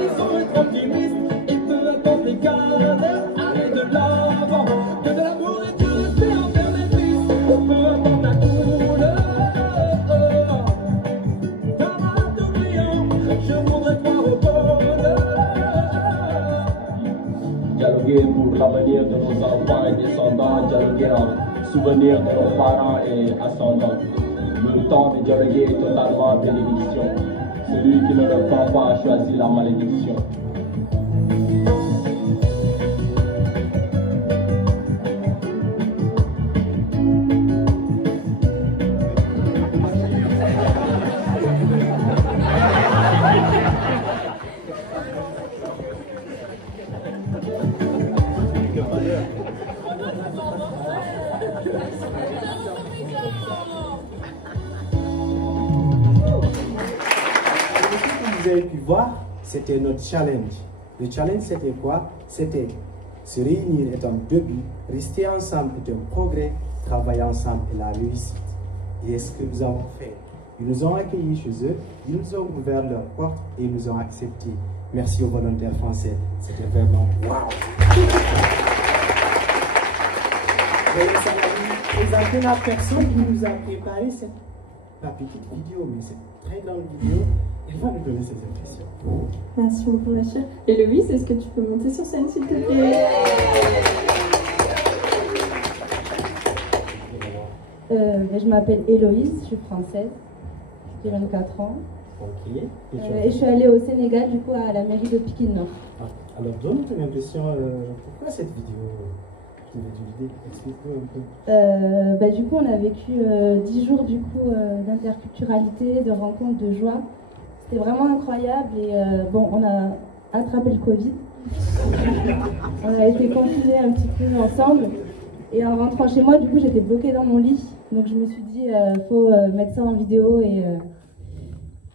Ils sont être optimistes et peu importe les cas, aller de l'avant, que de l'amour et du respect envers les fils, peu importe la couleur. Camarades tout brillant, je voudrais croire au bonheur. Dialoguer pour l'avenir de nos enfants et descendants, dialoguer en souvenir de nos parents et ascendants. Le temps de dialoguer est totalement bénédiction. Celui qui ne le prend pas a choisi la malédiction. Vous avez pu voir, c'était notre challenge. Le challenge, c'était quoi? C'était se réunir est un début, rester ensemble est un progrès, travailler ensemble est la réussite. Et ce que nous avons fait, ils nous ont accueillis chez eux, ils nous ont ouvert leurs portes et ils nous ont acceptés. Merci aux volontaires français, c'était vraiment waouh! Présenter la personne qui nous a préparé la petite vidéo, mais cette très grande vidéo. Il va nous donner ses impressions. Merci beaucoup, ma chère. Héloïse, est-ce que tu peux monter sur scène, s'il te plaît? Je m'appelle Héloïse, je suis française, j'ai 24 ans. Ok. Et je suis allée au Sénégal, du coup, à la mairie de Pikine Nord. Alors, donne ton impression, pourquoi cette vidéo? Explique-nous un peu. Du coup, on a vécu 10 jours d'interculturalité, de rencontres, de joie. C'était vraiment incroyable et on a attrapé le Covid. On a été confinés un petit peu ensemble. Et en rentrant chez moi, du coup, j'étais bloquée dans mon lit. Donc je me suis dit, faut mettre ça en vidéo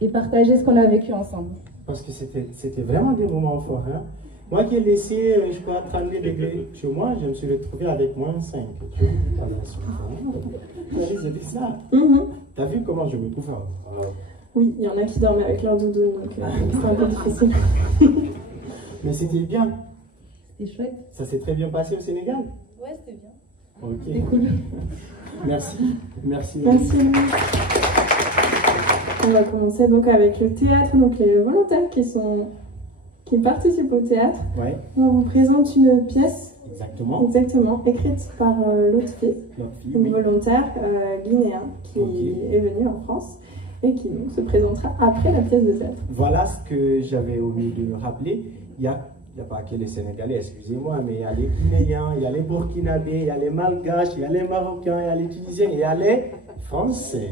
et partager ce qu'on a vécu ensemble. Parce que c'était vraiment des moments forts. Hein? Moi qui ai laissé, je crois, 32 degrés chez moi, je me suis retrouvé avec moins 5. C'était ça. T'as vu comment je me trouve? Oui, il y en a qui dormaient avec leur doudoune, donc c'est un peu difficile. Mais c'était bien. C'était chouette. Ça s'est très bien passé au Sénégal? Ouais, c'était bien. Ok. C'était cool. Merci. Merci. Merci. On va commencer donc avec le théâtre, donc les volontaires qui participent au théâtre. Ouais. On vous présente une pièce. Exactement. Exactement, écrite par Lotfi, une volontaire guinéen qui est venue en France et qui nous se présentera après la pièce de théâtre. Voilà ce que j'avais oublié de rappeler. Il n'y a pas que les Sénégalais, excusez-moi, mais il y a les Guinéens, il y a les Burkinabés, il y a les Malgaches, il y a les Marocains, il y a les Tunisiens, il y a les Français.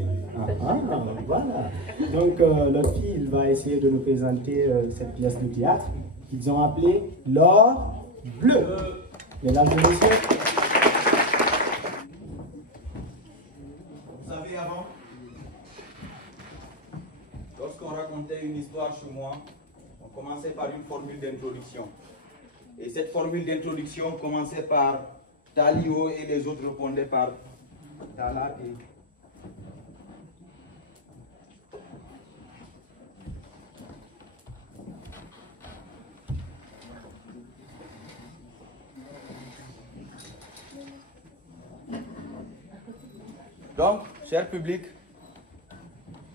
Voilà. Donc, Lotfi, il va essayer de nous présenter cette pièce de théâtre qu'ils ont appelée L'Or Bleu. Mesdames et messieurs. Vous savez, avant, lorsqu'on racontait une histoire chez moi, on commençait par une formule d'introduction. Et cette formule d'introduction commençait par Talio et les autres répondaient par Talate. Donc, cher public,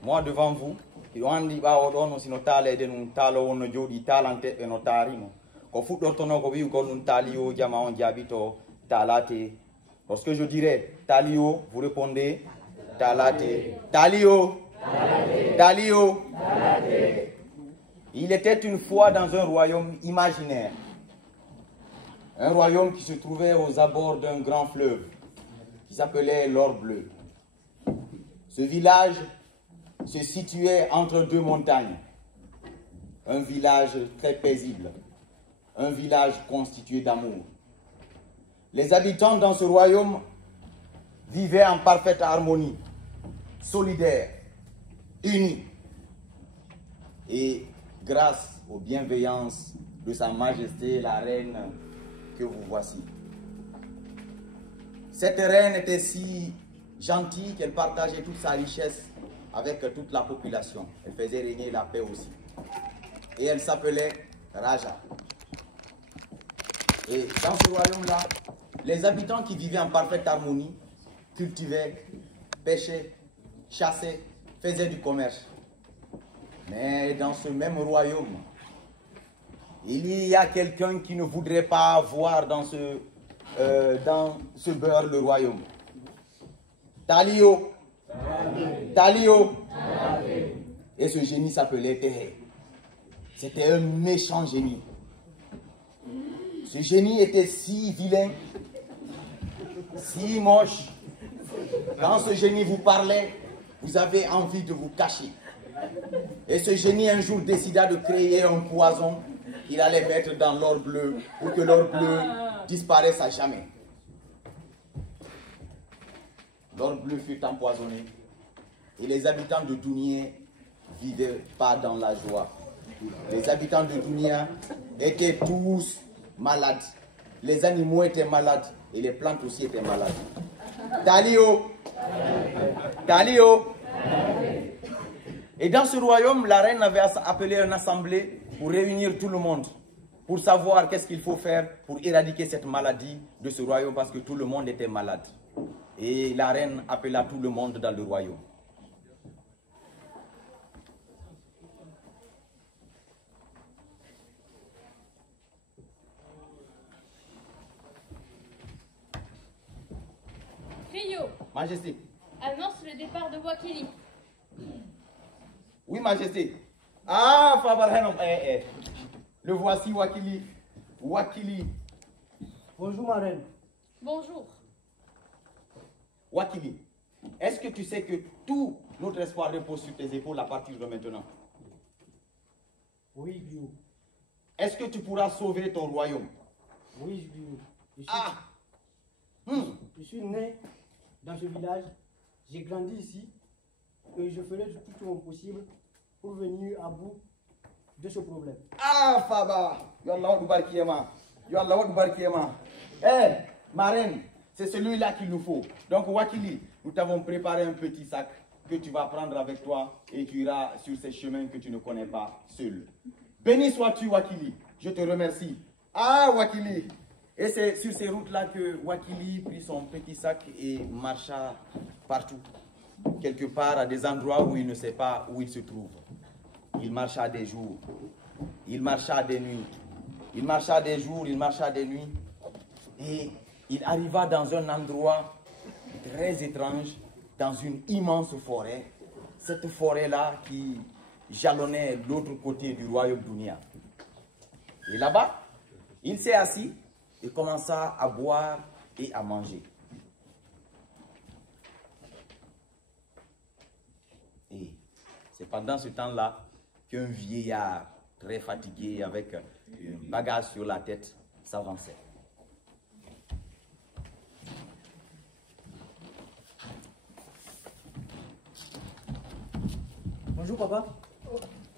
moi devant vous, il andi ɓawo ɗon sino taalede num taalowo no jooɗi taalanteɓe no taarino ko fuɗɗortono ko wi ko ɗum taaliyo jama on jaabi to taalate. Lorsque je dirais Talio, vous répondez Talate. Talio, Talio. Il était une fois dans un royaume imaginaire, un royaume qui se trouvait aux abords d'un grand fleuve qui s'appelait l'Or Bleu. Ce village se situait entre deux montagnes, un village très paisible, un village constitué d'amour. Les habitants dans ce royaume vivaient en parfaite harmonie, solidaires, unis. Et grâce aux bienveillances de Sa Majesté la Reine que vous voici. Cette reine était si gentille qu'elle partageait toute sa richesse avec toute la population. Elle faisait régner la paix aussi. et elle s'appelait Raja. Et dans ce royaume-là, les habitants qui vivaient en parfaite harmonie cultivaient, pêchaient, chassaient, faisaient du commerce. Mais dans ce même royaume, il y a quelqu'un qui ne voudrait pas voir dans ce beurre le royaume. Talio. Talio. Et ce génie s'appelait Tehé. C'était un méchant génie. Ce génie était si vilain, si moche. Quand ce génie vous parlait, vous avez envie de vous cacher. Et ce génie un jour décida de créer un poison qu'il allait mettre dans l'or bleu pour que l'or bleu disparaisse à jamais. L'or bleu fut empoisonné et les habitants de Dunia ne vivaient pas dans la joie. Les habitants de Dunia étaient tous malades. Les animaux étaient malades et les plantes aussi étaient malades. Talio. Talio. Et dans ce royaume, la reine avait appelé une assemblée pour réunir tout le monde, pour savoir qu'est-ce qu'il faut faire pour éradiquer cette maladie de ce royaume, parce que tout le monde était malade. Et la reine appela tout le monde dans le royaume. Rio, Majesté. annonce le départ de Wakili. Oui, Majesté. Ah, Fabarhenom, le voici, Wakili. Wakili. Bonjour, ma reine. Bonjour. Wakili, est-ce que tu sais que tout notre espoir repose sur tes épaules à partir de maintenant? Oui, Bio. Est-ce que tu pourras sauver ton royaume? Oui, Bio. Je suis né dans ce village, j'ai grandi ici et je ferai tout mon possible pour venir à bout de ce problème. Ah, Faba, Yallah Barkiema. Yallah Barkiema. Eh, ma reine, c'est celui-là qu'il nous faut. Donc, Wakili, nous t'avons préparé un petit sac que tu vas prendre avec toi et tu iras sur ces chemins que tu ne connais pas seul. Béni sois-tu, Wakili. Je te remercie. Ah, Wakili. Et c'est sur ces routes-là que Wakili prit son petit sac et marcha partout. Quelque part, à des endroits où il ne sait pas où il se trouve. Il marcha des jours. Il marcha des nuits. Il marcha des jours, il marcha des nuits. Et il arriva dans un endroit très étrange, dans une immense forêt. Cette forêt-là qui jalonnait l'autre côté du royaume Dunia. Et là-bas, il s'est assis et commença à boire et à manger. Et c'est pendant ce temps-là qu'un vieillard très fatigué avec une bagage sur la tête s'avançait. Bonjour, papa.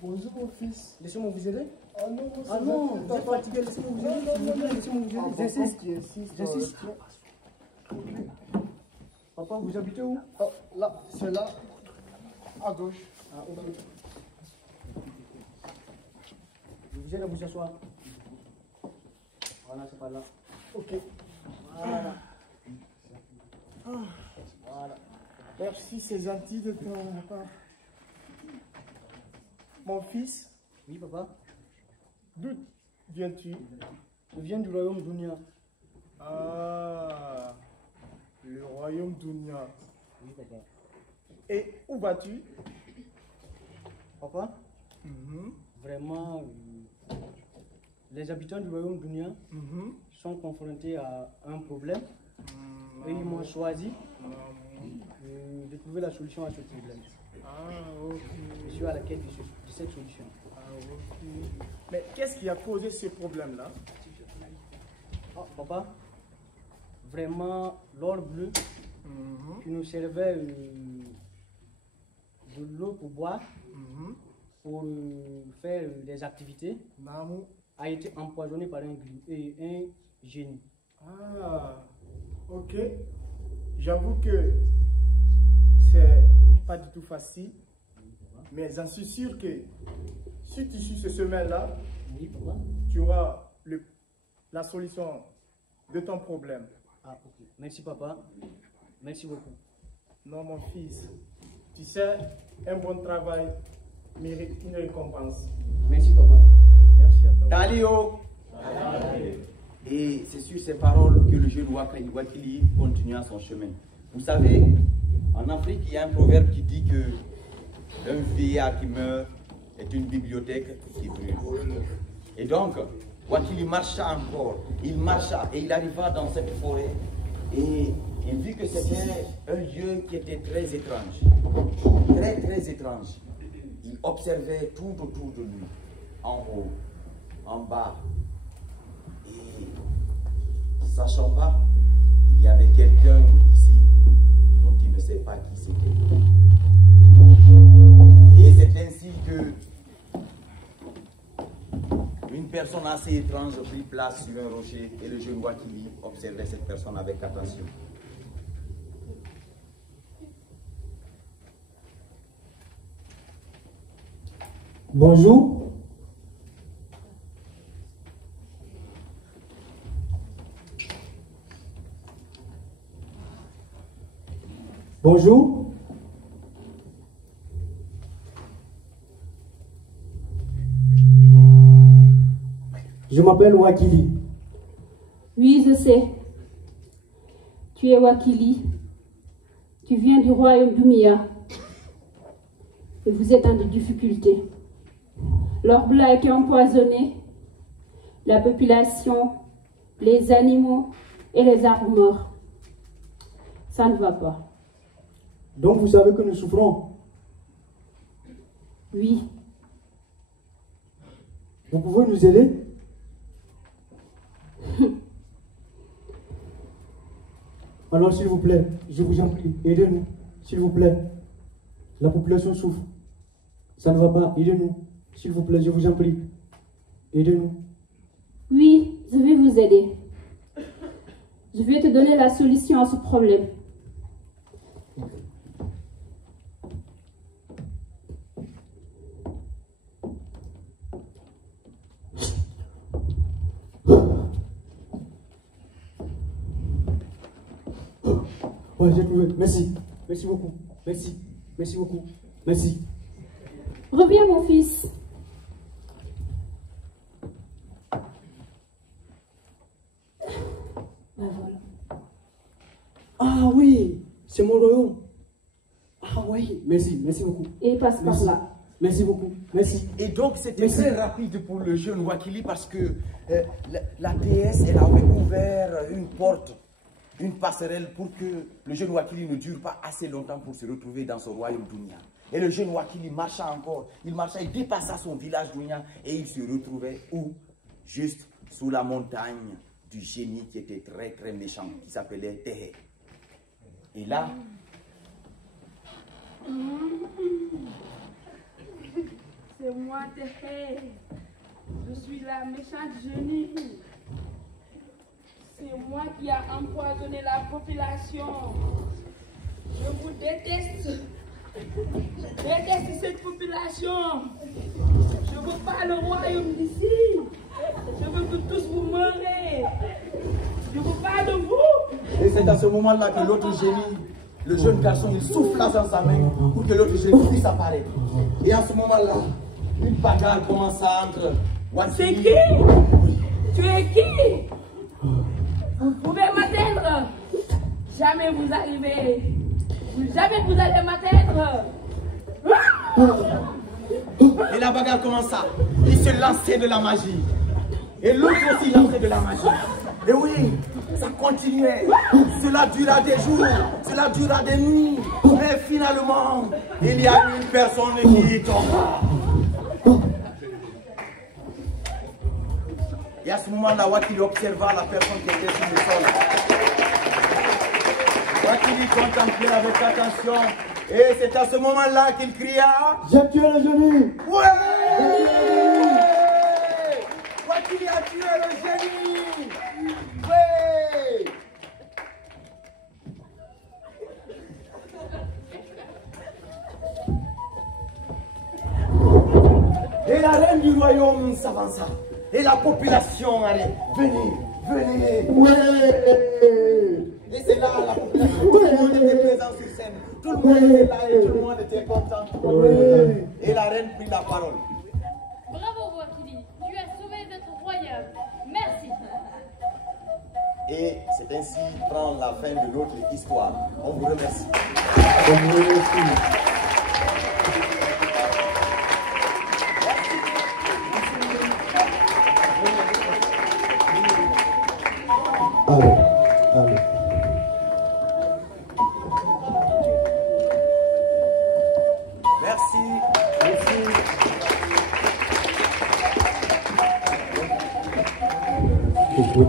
Bonjour mon fils. Laissez-moi vous aider. Ah non, Ah non, vous êtes fatigué, laissez-moi vous aider. Laissez-moi vous aider. J'insiste. J'insiste. Papa, vous habitez où? Ah, là, c'est là, à gauche. Ah, ok. Je vous aide à vous asseoir. Voilà, c'est par là. Ok. Voilà. Voilà. Merci, c'est gentil de ton part. Mon fils, Oui, papa. d'où viens-tu? Je viens du royaume Dunia. Ah, le royaume Dunia. Oui, papa. Et où vas-tu? Papa, vraiment, les habitants du royaume Dunia sont confrontés à un problème et ils m'ont choisi de trouver la solution à ce problème. Ah, ok. Je suis à la quête de cette solution. Ah, ok. Mais qu'est-ce qui a causé ce problème-là? Oh, papa, vraiment, l'or bleu qui nous servait de l'eau pour boire, pour faire des activités, Namou. a été empoisonné par un génie. Ah, ok. J'avoue que c'est pas du tout facile, mais j'en suis sûr que si tu suis ce chemin-là, Oui, papa. tu auras la solution de ton problème. Ah, ok. Merci, papa. Merci beaucoup. Non, mon fils. Tu sais, un bon travail mérite une récompense. Merci, papa. Merci à toi. Talio. Et c'est sur ces paroles que le jeune Wakili continua son chemin. Vous savez, en Afrique, il y a un proverbe qui dit que un vieillard qui meurt est une bibliothèque qui brûle. Et donc, Wakili marcha encore, il marcha et il arriva dans cette forêt et il vit que c'était un lieu qui était très étrange. Très, très étrange. Il observait tout autour de lui, en haut, en bas. Et sachant pas, il y avait quelqu'un ici dont il ne sait pas qui c'était. Et c'est ainsi que une personne assez étrange prit place sur un rocher et le jeune Wakili observait cette personne avec attention. Bonjour. Bonjour. Je m'appelle Wakili. Oui, je sais. Tu es Wakili. Tu viens du royaume d'Oumia. Et vous êtes dans des difficultés. L'or bleu a été empoisonné. La population, les animaux et les arbres morts. Ça ne va pas. Donc vous savez que nous souffrons. Oui. Vous pouvez nous aider? Alors s'il vous plaît, je vous en prie, aidez-nous, s'il vous plaît. La population souffre. Ça ne va pas, aidez-nous, s'il vous plaît, je vous en prie. Aidez-nous. Oui, je vais vous aider. Je vais te donner la solution à ce problème. Ouais, j'ai trouvé. Merci. Merci beaucoup. Merci. Merci beaucoup. Merci. Reviens, mon fils. Ben voilà. Ah oui, c'est mon royaume. Ah oui, merci, merci beaucoup. Et passe par Merci. là. Merci beaucoup. Merci. Et donc c'était Merci. très rapide pour le jeune Wakili parce que la déesse, elle avait ouvert une porte, une passerelle pour que le jeune Wakili ne dure pas assez longtemps pour se retrouver dans son royaume d'Ounia. Et le jeune Wakili marcha encore, il dépassa son village d'Ounia et il se retrouvait où? Juste sous la montagne du génie qui était très très méchant, qui s'appelait Tehe. Et là, c'est moi, Tehe. Je suis la méchante génie. C'est moi qui a empoisonné la population. Je vous déteste. Je déteste cette population. Je veux pas le royaume d'ici. Je veux que tous vous meurez. Je veux pas de vous. et c'est à ce moment-là que l'autre génie, le jeune garçon, il souffla dans sa main pour que l'autre génie puisse apparaître. Et à ce moment-là, une bagarre commença entre C'est Wakili. qui? Tu es qui? Vous pouvez m'atteindre. Jamais vous arrivez. Jamais vous allez m'atteindre. Et la bagarre commença. Il se lançait de la magie. Et l'autre aussi lançait de la magie. Et oui, ça continuait. Cela dura des jours, cela dura des nuits. Mais finalement, il y a une personne qui tomba. Et à ce moment-là, Wakili observa la personne qui était sur le sol. Wakili contemplait avec attention. Et c'est à ce moment-là qu'il cria: J'ai tué le génie. ouais! Wakili a tué le génie! Ouais! Et la s'avança. Et la population allait, venez, venez. Ouais. Et c'est là la population. Tout le monde était présent sur scène. Tout le monde était là et tout le monde était content. Ouais. Et la reine prit la parole. Bravo Wakili, tu as sauvé notre royaume. Merci. Et c'est ainsi prend la fin de notre histoire. On vous remercie. On vous remercie. Allez, allez. Merci. Merci. Écoute.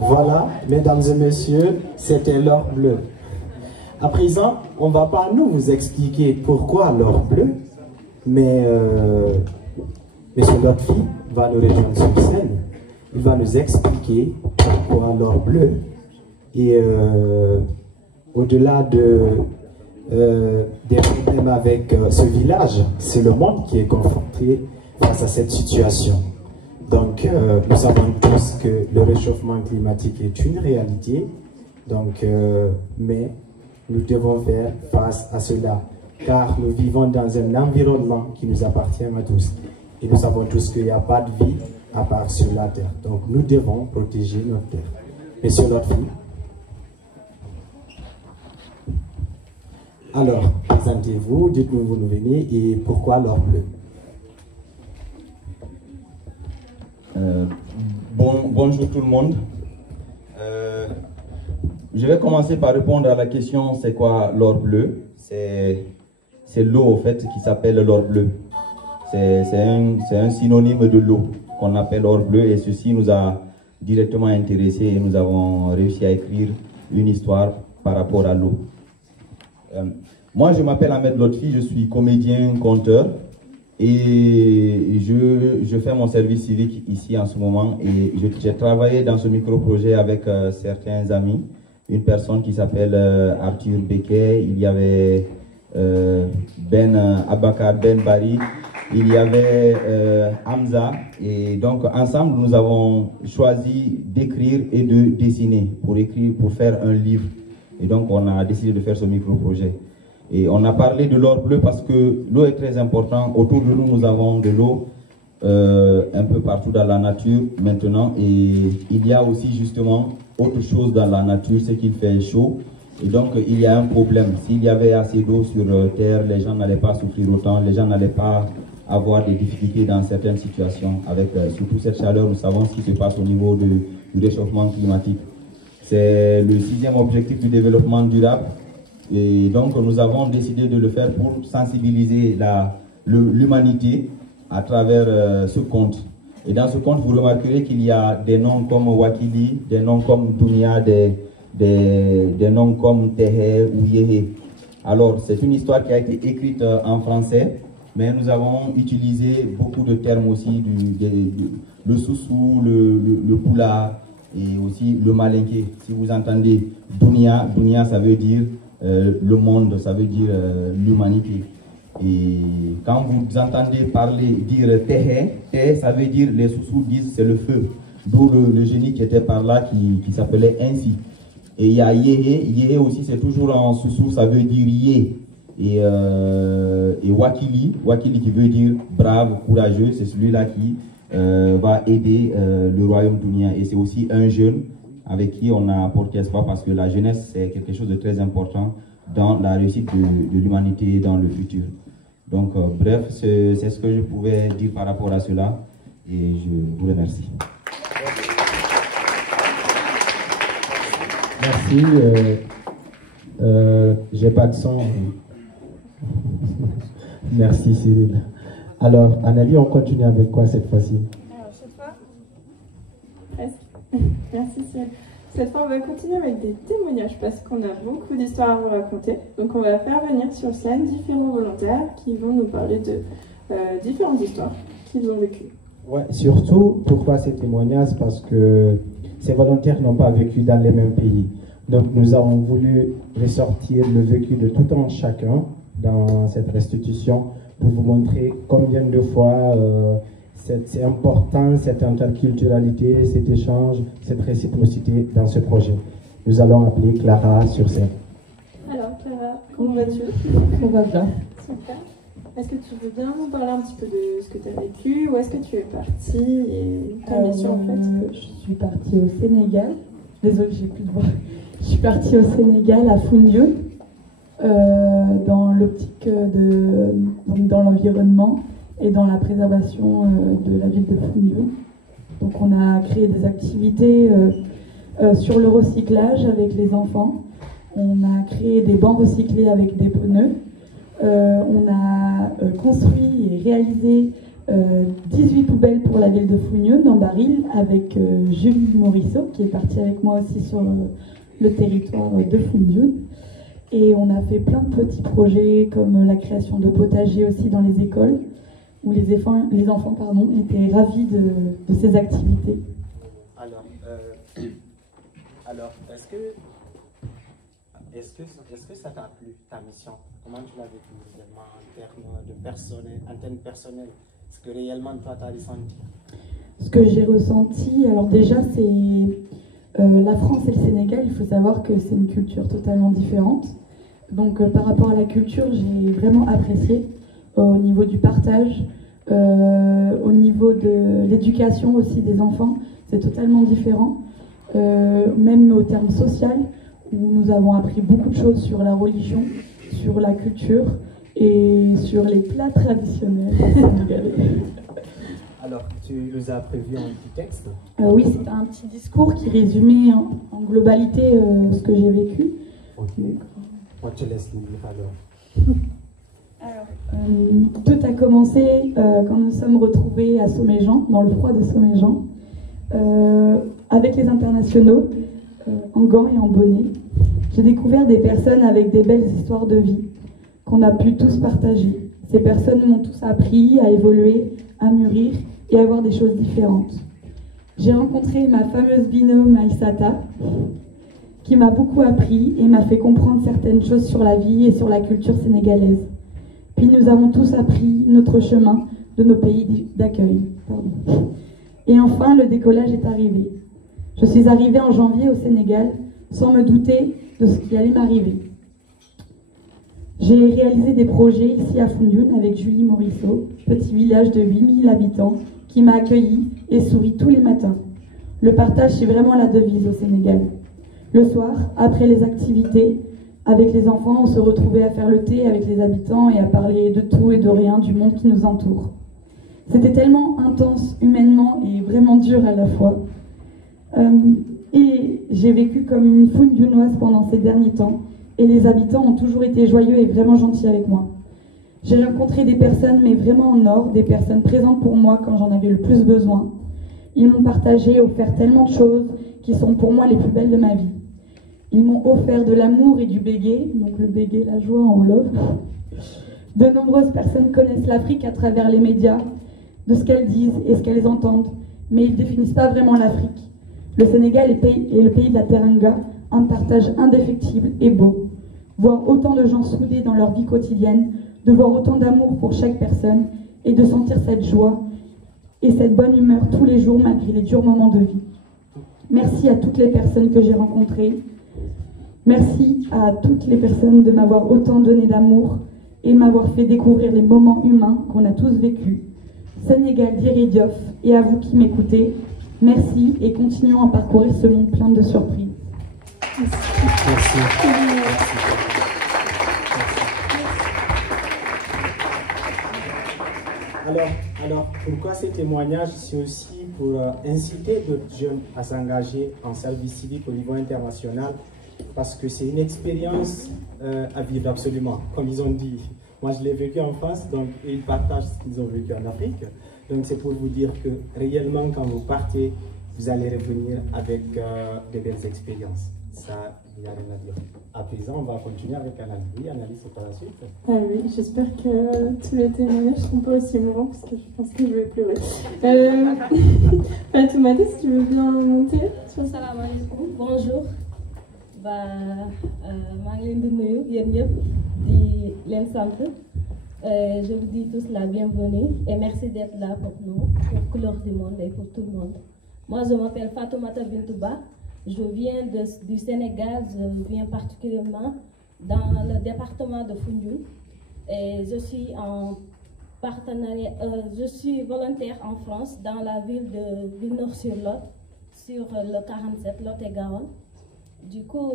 Voilà, mesdames et messieurs, c'était l'or bleu. À présent, on ne va pas nous vous expliquer pourquoi l'or bleu, mais M. Lotfi va nous rejoindre sur scène. Il va nous expliquer pourquoi l'or bleu. Et au-delà des problèmes avec ce village, c'est le monde qui est confronté face à cette situation. Donc, nous savons tous que le réchauffement climatique est une réalité, donc, mais nous devons faire face à cela, car nous vivons dans un environnement qui nous appartient à tous. Et nous savons tous qu'il n'y a pas de vie à part sur la Terre. Donc, nous devons protéger notre Terre. Monsieur Lotfi. Alors, présentez-vous, dites-nous où vous venez et pourquoi l'or bleu. Bonjour tout le monde. Je vais commencer par répondre à la question c'est quoi l'or bleu? C'est l'eau au fait qui s'appelle l'or bleu. C'est un synonyme de l'eau qu'on appelle or bleu et ceci nous a directement intéressés et nous avons réussi à écrire une histoire par rapport à l'eau. Moi je m'appelle Ahmed Lotfi, je suis comédien, conteur. Et je fais mon service civique ici en ce moment et j'ai travaillé dans ce micro-projet avec certains amis. Une personne qui s'appelle Arthur Beke, il y avait Abakar Ben Bari, il y avait Hamza. Et donc ensemble nous avons choisi d'écrire et de dessiner pour faire un livre. Et donc on a décidé de faire ce micro-projet. Et on a parlé de l'or bleu parce que l'eau est très importante. Autour de nous, nous avons de l'eau un peu partout dans la nature maintenant. Et il y a aussi justement autre chose dans la nature, c'est qu'il fait chaud. Et donc, il y a un problème. S'il y avait assez d'eau sur Terre, les gens n'allaient pas souffrir autant. Les gens n'allaient pas avoir des difficultés dans certaines situations. Avec surtout cette chaleur, nous savons ce qui se passe au niveau du réchauffement climatique. C'est le 6e objectif du développement durable. Et donc, nous avons décidé de le faire pour sensibiliser l'humanité à travers ce conte. Et dans ce conte, vous remarquerez qu'il y a des noms comme Wakili, des noms comme Dunia, des noms comme Tehe ou Yehe. Alors, c'est une histoire qui a été écrite en français, mais nous avons utilisé beaucoup de termes aussi, le soussou, le poula et aussi le malinké. Si vous entendez Dunia, Dunia ça veut dire le monde, ça veut dire l'humanité. Et quand vous entendez dire Tehe, ça veut dire, les Soussous disent c'est le feu. D'où le génie qui était par là qui s'appelait ainsi. Et il y a Yehe aussi c'est toujours en Soussou, ça veut dire Yé. Et Wakili qui veut dire brave, courageux, c'est celui-là qui va aider le royaume Dunia. Et c'est aussi un jeune avec qui on a porté espoir parce que la jeunesse c'est quelque chose de très important dans la réussite de l'humanité dans le futur. Donc bref, c'est ce que je pouvais dire par rapport à cela et je vous remercie. Merci. J'ai pas de son. Merci Cyril. Alors Annalie, on continue avec quoi cette fois-ci? Alors cette fois, presque. Merci Cyril. Cette fois, on va continuer avec des témoignages parce qu'on a beaucoup d'histoires à vous raconter. Donc, on va faire venir sur scène différents volontaires qui vont nous parler de différentes histoires qu'ils ont vécues. Ouais, surtout, pourquoi ces témoignages? Parce que ces volontaires n'ont pas vécu dans les mêmes pays. Donc, nous avons voulu ressortir le vécu de tout un chacun dans cette restitution pour vous montrer combien de fois c'est important, cette interculturalité, cet échange, cette réciprocité dans ce projet. Nous allons appeler Clara sur scène. Alors Clara, comment vas-tu? Ça va bien. Super. Est-ce que tu veux bien nous parler un petit peu de ce que tu as vécu? Où est-ce que tu es partie et ta mission en fait? Je suis partie au Sénégal. Désolée, j'ai plus de voix. Je suis partie au Sénégal, à Foundiougne, dans l'optique dans l'environnement et dans la préservation de la ville de Foundiougne. Donc on a créé des activités sur le recyclage avec les enfants. On a créé des bancs recyclés avec des pneus. On a construit et réalisé 18 poubelles pour la ville de Foundiougne en baril avec Julie Morisseau qui est partie avec moi aussi sur le territoire de Foundiougne. Et on a fait plein de petits projets comme la création de potagers aussi dans les écoles où les enfants étaient ravis de ces activités. Alors est-ce que ça t'a plu, ta mission? Comment tu l'as vécu réellement en termes personnels? Est-ce que réellement toi tu as ressenti? Ce que j'ai ressenti, alors déjà c'est la France et le Sénégal, il faut savoir que c'est une culture totalement différente. Donc par rapport à la culture, j'ai vraiment apprécié au niveau du partage, au niveau de l'éducation aussi des enfants, c'est totalement différent. Même au terme social, où nous avons appris beaucoup de choses sur la religion, sur la culture et sur les plats traditionnels sénégalais. Alors, tu nous as prévu un petit texte? Oui, c'est un petit discours qui résumait en globalité ce que j'ai vécu. Ok. On te laisse nous lire alors. Tout a commencé quand nous sommes retrouvés à Somméjean, dans le froid de Somméjean, avec les internationaux, en gants et en bonnet. J'ai découvert des personnes avec des belles histoires de vie qu'on a pu tous partager. Ces personnes m'ont tous appris à évoluer, à mûrir et à voir des choses différentes. J'ai rencontré ma fameuse binôme Aïssata, qui m'a beaucoup appris et m'a fait comprendre certaines choses sur la vie et sur la culture sénégalaise. Puis nous avons tous appris notre chemin de nos pays d'accueil. Et enfin, le décollage est arrivé. Je suis arrivée en janvier au Sénégal sans me douter de ce qui allait m'arriver. J'ai réalisé des projets ici à Foundiougne avec Julie Morisseau, petit village de 8000 habitants qui m'a accueilli et sourit tous les matins. Le partage, c'est vraiment la devise au Sénégal. Le soir, après les activités, avec les enfants, on se retrouvait à faire le thé avec les habitants et à parler de tout et de rien du monde qui nous entoure. C'était tellement intense humainement et vraiment dur à la fois. Et j'ai vécu comme une Foundiounoise pendant ces derniers temps et les habitants ont toujours été joyeux et vraiment gentils avec moi. J'ai rencontré des personnes, mais vraiment en or, des personnes présentes pour moi quand j'en avais le plus besoin. Ils m'ont partagé, offert tellement de choses qui sont pour moi les plus belles de ma vie. Ils m'ont offert de l'amour et du bégué, donc le bégué, la joie en wolof. De nombreuses personnes connaissent l'Afrique à travers les médias, de ce qu'elles disent et ce qu'elles entendent, mais ils ne définissent pas vraiment l'Afrique. Le Sénégal est le pays de la Teranga, un partage indéfectible et beau. Voir autant de gens soudés dans leur vie quotidienne, de voir autant d'amour pour chaque personne et de sentir cette joie et cette bonne humeur tous les jours malgré les durs moments de vie. Merci à toutes les personnes que j'ai rencontrées. Merci à toutes les personnes de m'avoir autant donné d'amour et m'avoir fait découvrir les moments humains qu'on a tous vécus. Sénégal d'Iridiof et à vous qui m'écoutez, merci et continuons à parcourir ce monde plein de surprises. Merci. Alors, pourquoi ces témoignages? C'est aussi pour inciter d'autres jeunes à s'engager en service civique au niveau international, parce que c'est une expérience à vivre absolument, comme ils ont dit. Moi, je l'ai vécu en France, donc ils partagent ce qu'ils ont vécu en Afrique. Donc, c'est pour vous dire que réellement, quand vous partez, vous allez revenir avec de belles expériences. Ça, il n'y a rien à dire. À présent, on va continuer avec Annalise. Oui, Annalise, c'est par la suite. Ah oui, j'espère que tous les témoignages ne seront pas aussi émouvants, parce que je pense que je vais pleurer. Fatoumata, si tu veux bien monter. Salam alaikum, bonjour. maa ngi leen di nuyu yéen ñëpp di leen sant Je vous dis tous la bienvenue et merci d'être là pour nous, pour Couleur du Monde et pour tout le monde. Moi, je m'appelle Fatoumata Bintouba. Je viens du Sénégal, je viens particulièrement dans le département de Foundiougne. Et je suis en partenariat, je suis volontaire en France dans la ville de Villeneuve-sur-Lot, sur le 47, Lot-et-Garonne. Du coup,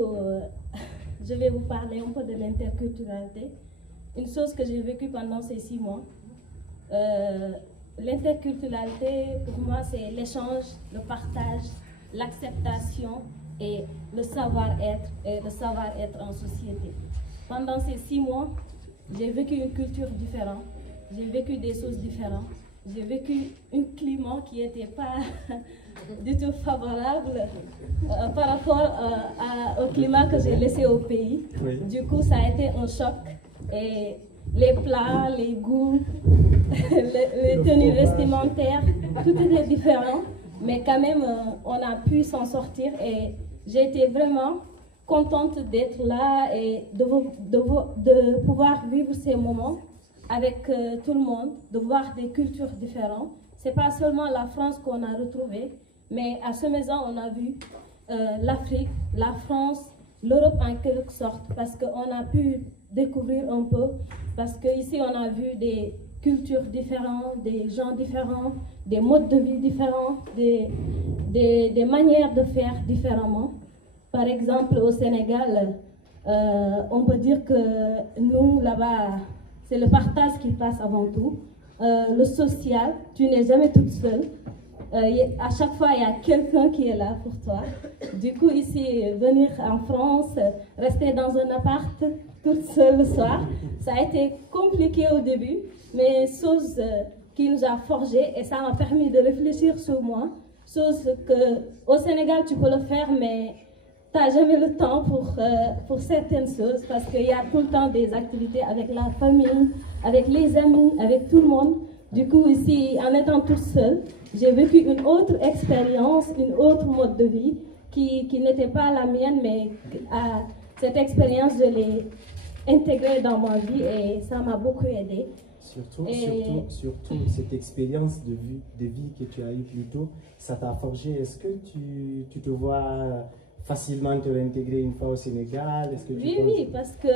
je vais vous parler un peu de l'interculturalité. Une chose que j'ai vécue pendant ces 6 mois. L'interculturalité, pour moi, c'est l'échange, le partage, l'acceptation et le savoir-être en société. Pendant ces 6 mois, j'ai vécu une culture différente, j'ai vécu des choses différentes, j'ai vécu un climat qui n'était pas du tout favorable par rapport au climat que j'ai laissé au pays. Oui. Du coup, ça a été un choc. Et les plats, les goûts, les tenues vestimentaires, tout était différent. Mais quand même, on a pu s'en sortir et j'ai été vraiment contente d'être là et de pouvoir vivre ces moments avec tout le monde, de voir des cultures différentes. Ce n'est pas seulement la France qu'on a retrouvée, mais à ce maison, on a vu l'Afrique, la France, l'Europe en quelque sorte, parce qu'on a pu découvrir un peu, parce qu'ici on a vu des cultures différentes, des gens différents, des modes de vie différents, des manières de faire différemment. Par exemple, au Sénégal, on peut dire que nous, là-bas, c'est le partage qui passe avant tout. Le social, tu n'es jamais toute seule. À chaque fois, il y a quelqu'un qui est là pour toi. Du coup, ici, venir en France, rester dans un appart toute seule le soir, ça a été compliqué au début, mais chose qui nous a forgé et ça m'a permis de réfléchir sur moi. Chose qu'au Sénégal, tu peux le faire, mais tu n'as jamais le temps pour certaines choses parce qu'il y a tout le temps des activités avec la famille, avec les amis, avec tout le monde. Du coup, ici, en étant toute seule, j'ai vécu une autre expérience, une autre mode de vie qui n'était pas la mienne, mais cette expérience, je l'ai intégrée dans ma vie et ça m'a beaucoup aidée. Surtout, cette expérience de vie que tu as eue plus tôt, ça t'a forgé. Est-ce que tu te vois facilement te réintégrer une fois au Sénégal? Oui, parce que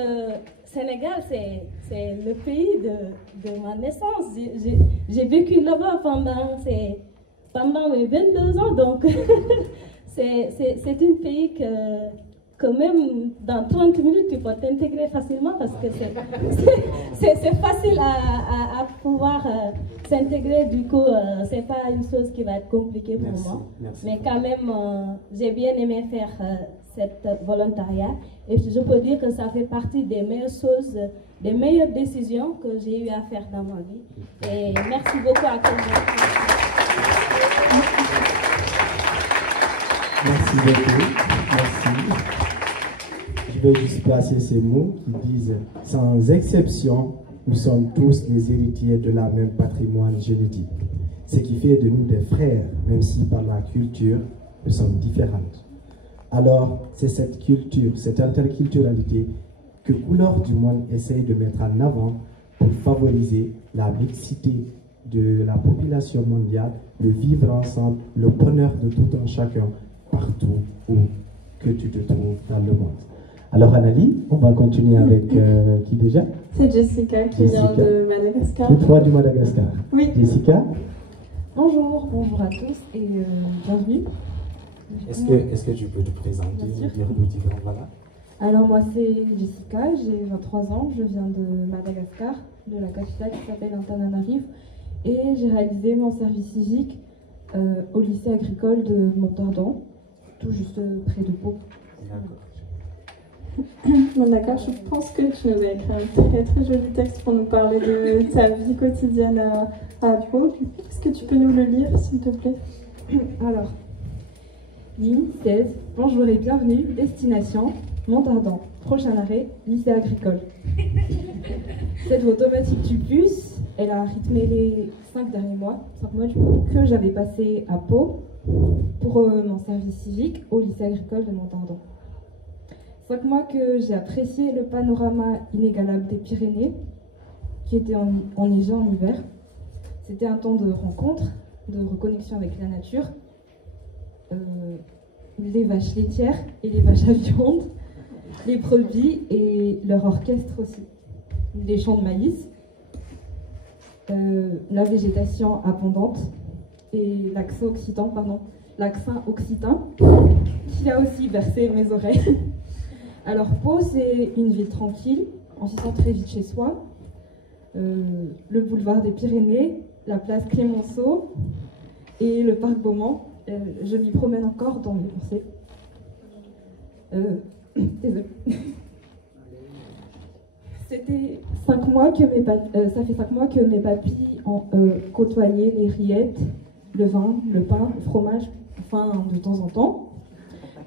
Sénégal, c'est le pays de ma naissance. J'ai vécu là-bas pendant mes 22 ans, donc c'est un pays que même dans 30 minutes, tu peux t'intégrer facilement parce que c'est facile à pouvoir s'intégrer. Du coup, c'est pas une chose qui va être compliquée pour moi. Merci. Mais quand même, j'ai bien aimé faire cette volontariat et je peux dire que ça fait partie des meilleures choses, des meilleures décisions que j'ai eu à faire dans ma vie. Et merci beaucoup à tout le monde. Merci beaucoup. Merci. Je vais juste placer ces mots qui disent « Sans exception, nous sommes tous les héritiers de la même patrimoine génétique. Ce qui fait de nous des frères, même si par la culture, nous sommes différentes. » Alors, c'est cette culture, cette interculturalité que Couleur du Monde essaye de mettre en avant pour favoriser la mixité de la population mondiale, le vivre ensemble, le bonheur de tout un chacun, partout où que tu te trouves dans le monde. Alors Anali, on va continuer avec qui déjà? C'est Jessica qui vient de Madagascar. Toi du Madagascar? Oui. Jessica? Bonjour à tous et bienvenue. Est-ce que tu peux te présenter, dire d'où tu viens, voilà? Alors moi c'est Jessica, j'ai 23 ans, je viens de Madagascar, de la capitale qui s'appelle Antananarivo et j'ai réalisé mon service civique au lycée agricole de Montardon, tout juste près de Pau. D'accord. Bon, d'accord, je pense que tu nous as écrit un très très joli texte pour nous parler de ta vie quotidienne à Pau. Est-ce que tu peux nous le lire, s'il te plaît? Alors, ligne 16, bonjour et bienvenue, destination Montardon, prochain arrêt, lycée agricole. Cette automatique du bus, elle a rythmé les 5 derniers mois, 5 mois que j'avais passé à Pau pour mon service civique au lycée agricole de Montardon. 5 mois que j'ai apprécié le panorama inégalable des Pyrénées, qui était enneigé en hiver. C'était un temps de rencontre, de reconnexion avec la nature. Les vaches laitières et les vaches à viande, les brebis et leur orchestre aussi. Les champs de maïs, la végétation abondante et l'accent occitan qui a aussi bercé mes oreilles. Alors Pau, c'est une ville tranquille, on s'y sent très vite chez soi. Le boulevard des Pyrénées, la place Clémenceau et le parc Beaumont. Je m'y promène encore dans mes pensées. Désolée. C'était 5 mois que ça fait 5 mois que mes papilles ont côtoyé les rillettes, le vin, le pain, le fromage, enfin de temps en temps.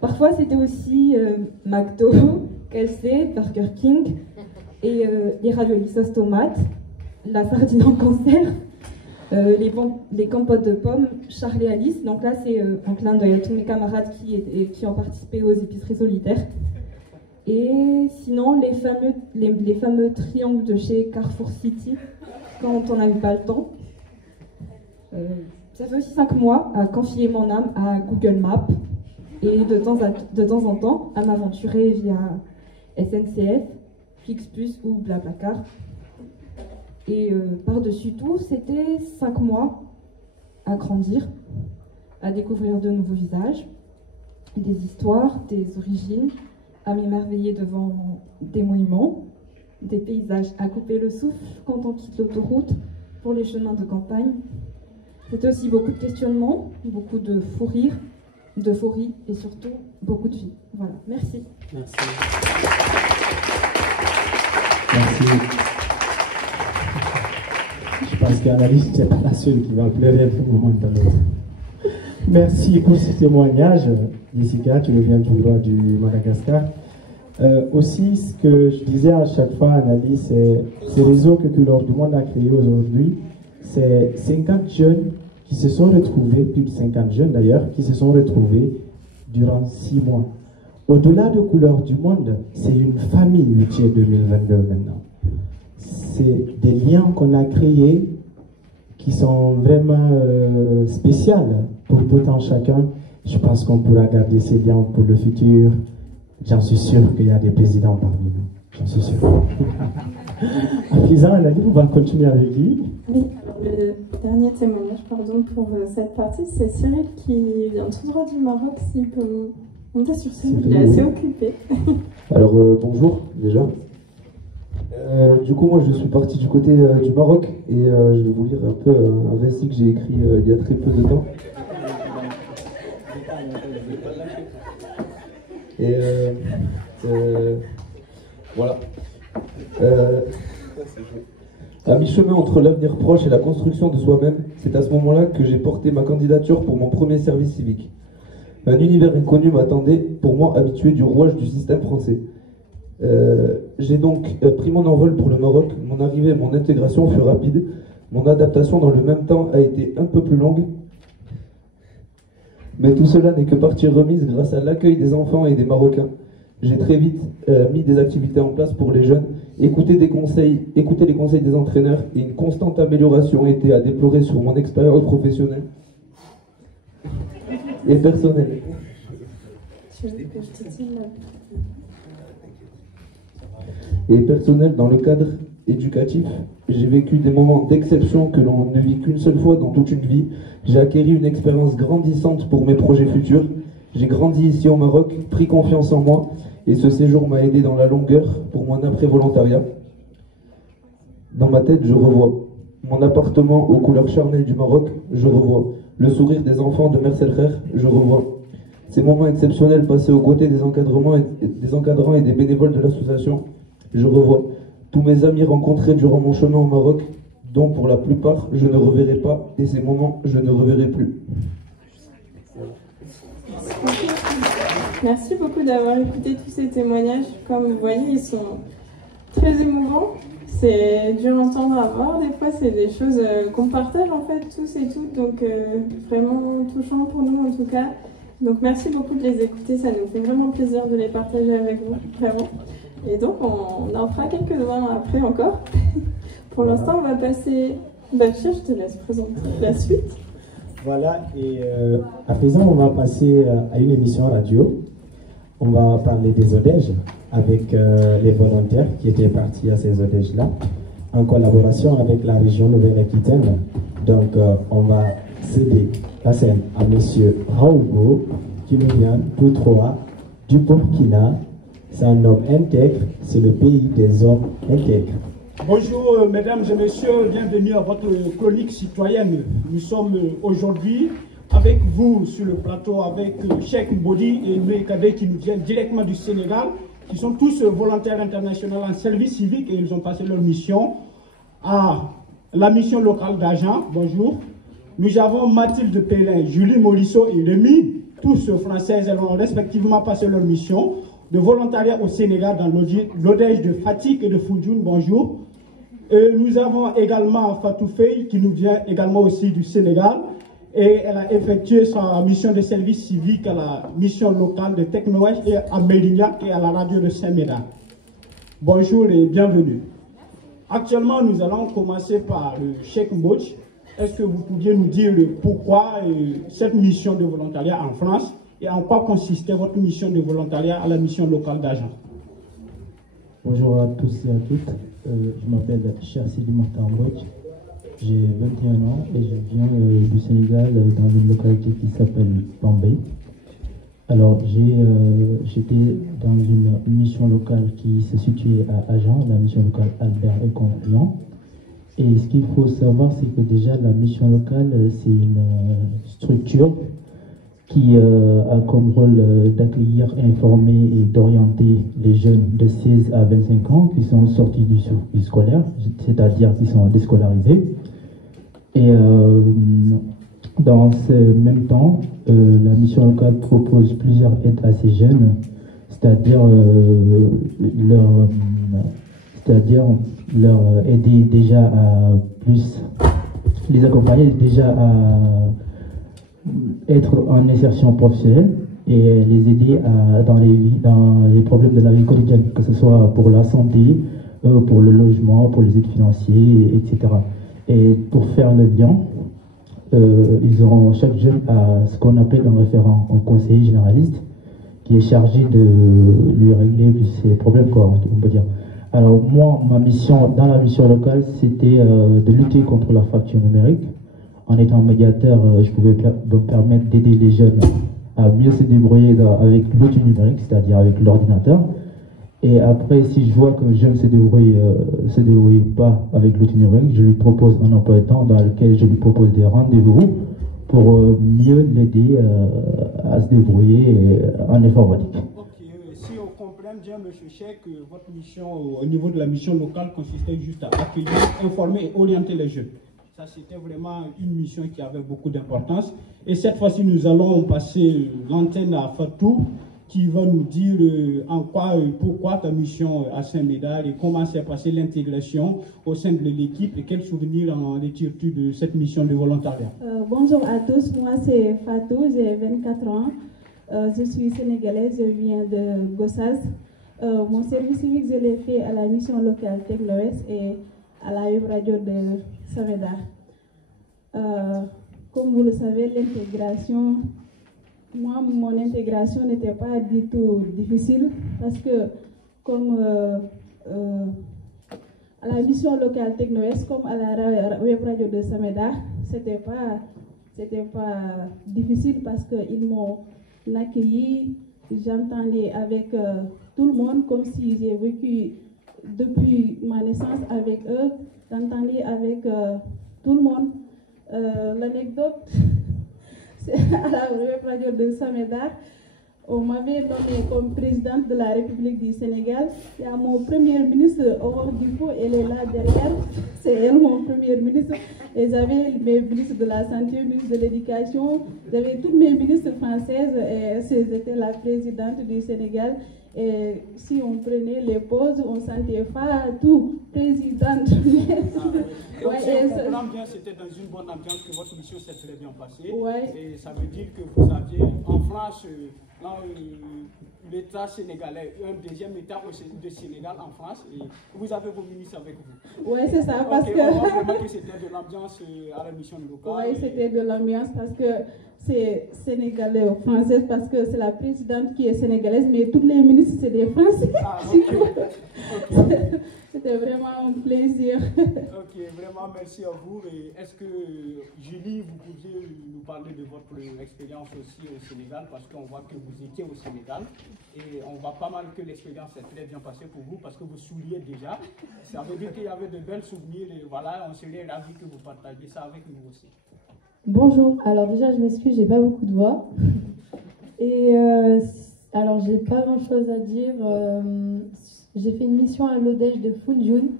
Parfois c'était aussi McDo, KFC, Burger King et les raviolis sauce tomate, la sardine en conserve, les compotes de pommes, Charles et Alice. Donc là c'est un clin d'œil à tous mes camarades qui ont participé aux épiceries solidaires. Et sinon, les fameux triangles de chez Carrefour City, quand on n'avait pas le temps. Ça fait aussi 5 mois à confier mon âme à Google Maps et de temps en temps à m'aventurer via SNCF, Flixbus ou Blablacar. Et par-dessus tout, c'était 5 mois à grandir, à découvrir de nouveaux visages, des histoires, des origines, à m'émerveiller devant des monuments, des paysages à couper le souffle quand on quitte l'autoroute pour les chemins de campagne. C'était aussi beaucoup de questionnements, beaucoup de fou rire, d'euphorie et surtout beaucoup de vie. Voilà, merci. Merci. Merci. Je pense qu'Analyse n'est pas la seule qui va pleurer d'un moment à l'autre. Merci pour ce témoignage, Jessica, tu reviens tout droit du Madagascar. Aussi, ce que je disais à chaque fois, Analyse, c'est ce réseau que Couleur du Monde a créé aujourd'hui. C'est 50 jeunes qui se sont retrouvés, plus de 50 jeunes d'ailleurs, qui se sont retrouvés durant 6 mois. Au-delà de Couleur du Monde, c'est une famille 8e 2022 maintenant. C'est des liens qu'on a créés qui sont vraiment spéciaux pour tout un chacun. Je pense qu'on pourra garder ces liens pour le futur. J'en suis sûr qu'il y a des présidents parmi nous. J'en suis sûr. À présent, on va continuer avec lui. Oui, alors le dernier témoignage pour cette partie, c'est Cyril qui vient tout droit du Maroc. S'il peut monter sur scène, il est assez occupé. Alors, bonjour déjà. Du coup, moi je suis parti du côté du Maroc et je vais vous lire un peu un récit que j'ai écrit il y a très peu de temps. Et voilà. À mi-chemin entre l'avenir proche et la construction de soi-même, c'est à ce moment-là que j'ai porté ma candidature pour mon premier service civique. Un univers inconnu m'attendait, pour moi habitué du rouage du système français. J'ai donc pris mon envol pour le Maroc. Mon arrivée et mon intégration furent rapides. Mon adaptation dans le même temps a été un peu plus longue. Mais tout cela n'est que partie remise grâce à l'accueil des enfants et des Marocains. J'ai très vite mis des activités en place pour les jeunes, écouté les conseils des entraîneurs et une constante amélioration était à déplorer sur mon expérience professionnelle et personnelle. Et personnel dans le cadre éducatif, j'ai vécu des moments d'exception que l'on ne vit qu'une seule fois dans toute une vie. J'ai acquis une expérience grandissante pour mes projets futurs. J'ai grandi ici au Maroc, pris confiance en moi, et ce séjour m'a aidé dans la longueur pour mon après-volontariat. Dans ma tête, je revois mon appartement aux couleurs charnelles du Maroc, je revois le sourire des enfants de Mercelrer, je revois ces moments exceptionnels passés aux côtés des encadrants et des bénévoles de l'association. Je revois tous mes amis rencontrés durant mon chemin au Maroc, dont pour la plupart je ne reverrai pas, et ces moments je ne reverrai plus. Merci beaucoup d'avoir écouté tous ces témoignages. Comme vous voyez, ils sont très émouvants. C'est dur à entendre à voir. Des fois, c'est des choses qu'on partage en fait tous et toutes. Donc vraiment touchant pour nous en tout cas. Donc merci beaucoup de les écouter. Ça nous fait vraiment plaisir de les partager avec vous. Vraiment. Et donc on en fera quelques-uns après encore Pour l'instant, on va passer... Bachir, je te laisse présenter la suite. Voilà, et à présent, on va passer à une émission radio. On va parler des ODEJ avec les volontaires qui étaient partis à ces ODEJ-là, en collaboration avec la région Nouvelle-Aquitaine. Donc, on va céder la scène à M. Raougo, qui nous vient tous trois du Burkina. C'est un homme intègre, c'est le pays des hommes intègres. Bonjour mesdames et messieurs, bienvenue à votre chronique citoyenne. Nous sommes aujourd'hui avec vous sur le plateau avec Cheikh Mbodi et Loué Kadé qui nous viennent directement du Sénégal, qui sont tous volontaires internationaux en service civique et ils ont passé leur mission à la mission locale d'Agen. Bonjour. Nous avons Mathilde Pellin, Julie Morisseau et Rémi, tous françaises, elles ont respectivement passé leur mission de volontariat au Sénégal dans l'ODEJ de Fatick et de Foundiougne. Bonjour. Et nous avons également Fatou Faye qui nous vient également aussi du Sénégal et elle a effectué sa mission de service civique à la mission locale de Techno-Ouest et à Mérignac et à la radio de Saint-Médard. Bonjour et bienvenue. Actuellement, nous allons commencer par le Cheikh Mbodj. Est-ce que vous pourriez nous dire pourquoi cette mission de volontariat en France et en quoi consistait votre mission de volontariat à la mission locale d'Agen? Bonjour à tous et à toutes. Je m'appelle Cheikh Sidi Mokhtar Mbodj. J'ai 21 ans et je viens du Sénégal dans une localité qui s'appelle Bambey. Alors j'étais dans une mission locale qui se situait à Agen, la mission locale Albert et Confluent. Et ce qu'il faut savoir, c'est que déjà la mission locale, c'est une structure qui a comme rôle d'accueillir, informer et d'orienter les jeunes de 16 à 25 ans qui sont sortis du circuit scolaire, c'est-à-dire qui sont déscolarisés. Et dans ce même temps, la mission locale propose plusieurs aides à ces jeunes, c'est-à-dire leur aider déjà à plus, les accompagner déjà à être en insertion professionnelle et les aider dans les problèmes de la vie quotidienne, que ce soit pour la santé, pour le logement, pour les aides financières, etc. Et pour faire le lien, chaque jeune a ce qu'on appelle un référent, un conseiller généraliste, qui est chargé de lui régler ses problèmes, quoi, on peut dire. Alors moi, ma mission dans la mission locale, c'était de lutter contre la fracture numérique. En étant médiateur, je pouvais me permettre d'aider les jeunes à mieux se débrouiller avec l'outil numérique, c'est-à-dire avec l'ordinateur. Et après, si je vois qu'un jeune se débrouille pas avec l'outil numérique, je lui propose un emploi de temps dans lequel je lui propose des rendez-vous pour mieux l'aider à se débrouiller en informatique. Si on comprend bien, M. Cheikh, votre mission au niveau de la mission locale consistait juste à accueillir, informer et orienter les jeunes. Ça, c'était vraiment une mission qui avait beaucoup d'importance. Et cette fois-ci, nous allons passer l'antenne à Fatou, qui va nous dire en quoi, pourquoi ta mission à Saint-Médard et comment s'est passée l'intégration au sein de l'équipe et quels souvenirs en retires-tu de cette mission de volontariat? Bonjour à tous, moi c'est Fatou, j'ai 24 ans. Je suis sénégalaise, je viens de Gossas. Mon service civique, je l'ai fait à la mission locale Techno-Ouest et à la web radio de Saint-Médard. Comme vous le savez, l'intégration, moi, mon intégration n'était pas du tout difficile parce que comme à la mission locale Techno-Ouest, comme à la web radio de Saint-Médard, c'était pas difficile parce qu'ils m'ont accueilli, j'entendais avec tout le monde comme si j'ai vécu depuis ma naissance avec eux, j'entendais avec tout le monde. L'anecdote, c'est à la web radio de Saint-Médard, on m'avait nommé comme présidente de la République du Sénégal. Il y a mon premier ministre, Aurore Dupont, elle est là derrière, c'est elle mon premier ministre. Et j'avais mes ministres de la Santé, ministre de l'Éducation, j'avais toutes mes ministres françaises et j'étais la présidente du Sénégal. Et si on prenait les pauses, on sentait pas tout, président. Ouais, on comprend bien, c'était dans une bonne ambiance que votre mission s'est très bien passée. Ouais. Et ça veut dire que vous aviez en France, l'État sénégalais, un deuxième État de Sénégal en France, et vous avez vos ministres avec vous. Oui, c'est ça, parce que... On voit vraiment que c'était de l'ambiance à la mission locale. Oui, c'était de l'ambiance parce que c'est sénégalais ou français, parce que c'est la présidente qui est sénégalaise, mais tous les ministres, c'est des Français. Ah, okay. C'était vraiment un plaisir. Ok, vraiment merci à vous. Est-ce que, Julie, vous pouviez nous parler de votre expérience aussi au Sénégal, parce qu'on voit que vous étiez au Sénégal et on voit pas mal que l'expérience s'est très bien passée pour vous parce que vous souriez déjà. Ça veut dire qu'il y avait de belles souvenirs et voilà, on serait ravis que vous partagiez ça avec nous aussi. Bonjour, alors déjà je m'excuse, j'ai pas beaucoup de voix. Et alors j'ai pas grand chose à dire. J'ai fait une mission à l'Odège de Foundiougne.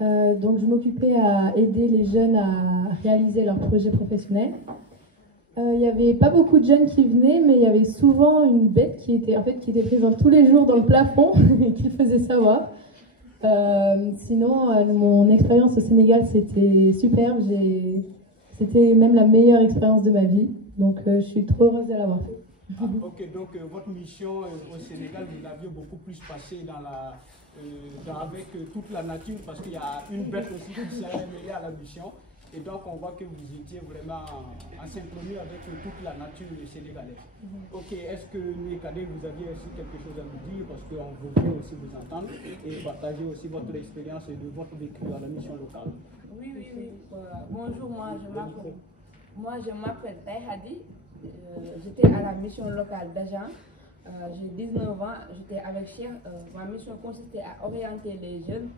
Donc je m'occupais à aider les jeunes à réaliser leurs projets professionnels. Il n'y avait pas beaucoup de jeunes qui venaient, mais il y avait souvent une bête qui était présente tous les jours dans le plafond et qui faisait savoir. Sinon, mon expérience au Sénégal, c'était superbe. C'était même la meilleure expérience de ma vie. Donc je suis trop heureuse de l'avoir fait. Ah, ok, donc votre mission au Sénégal, vous l'aviez beaucoup plus passée avec toute la nature, parce qu'il y a une bête aussi qui s'est mêlée à la mission. Et donc on voit que vous étiez vraiment en synchronie avec toute la nature sénégalaise. Ok, est-ce que Nekade, vous aviez aussi quelque chose à nous dire, parce qu'on veut aussi vous entendre et partager aussi votre expérience et de votre vécu à la mission locale. Oui. Bonjour, moi je m'appelle Taïhadi. J'étais à la mission locale d'Agen. J'ai 19 ans, j'étais avec Cher. Ma mission consistait à orienter les jeunes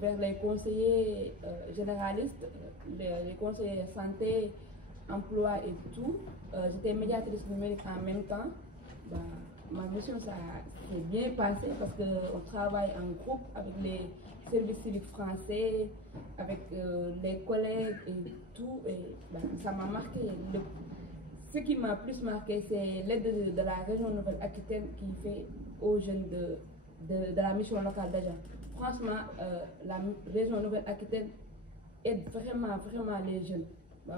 vers les conseillers généralistes, les conseillers santé, emploi et tout. J'étais médiatrice numérique en même temps. Ma mission s'est bien passée parce qu'on travaille en groupe avec les services civiques français, avec les collègues et tout. Et ça m'a marqué. Ce qui m'a plus marqué, c'est l'aide de la région Nouvelle-Aquitaine qui fait aux jeunes de la mission locale d'Agen. Franchement, la région Nouvelle-Aquitaine aide vraiment les jeunes.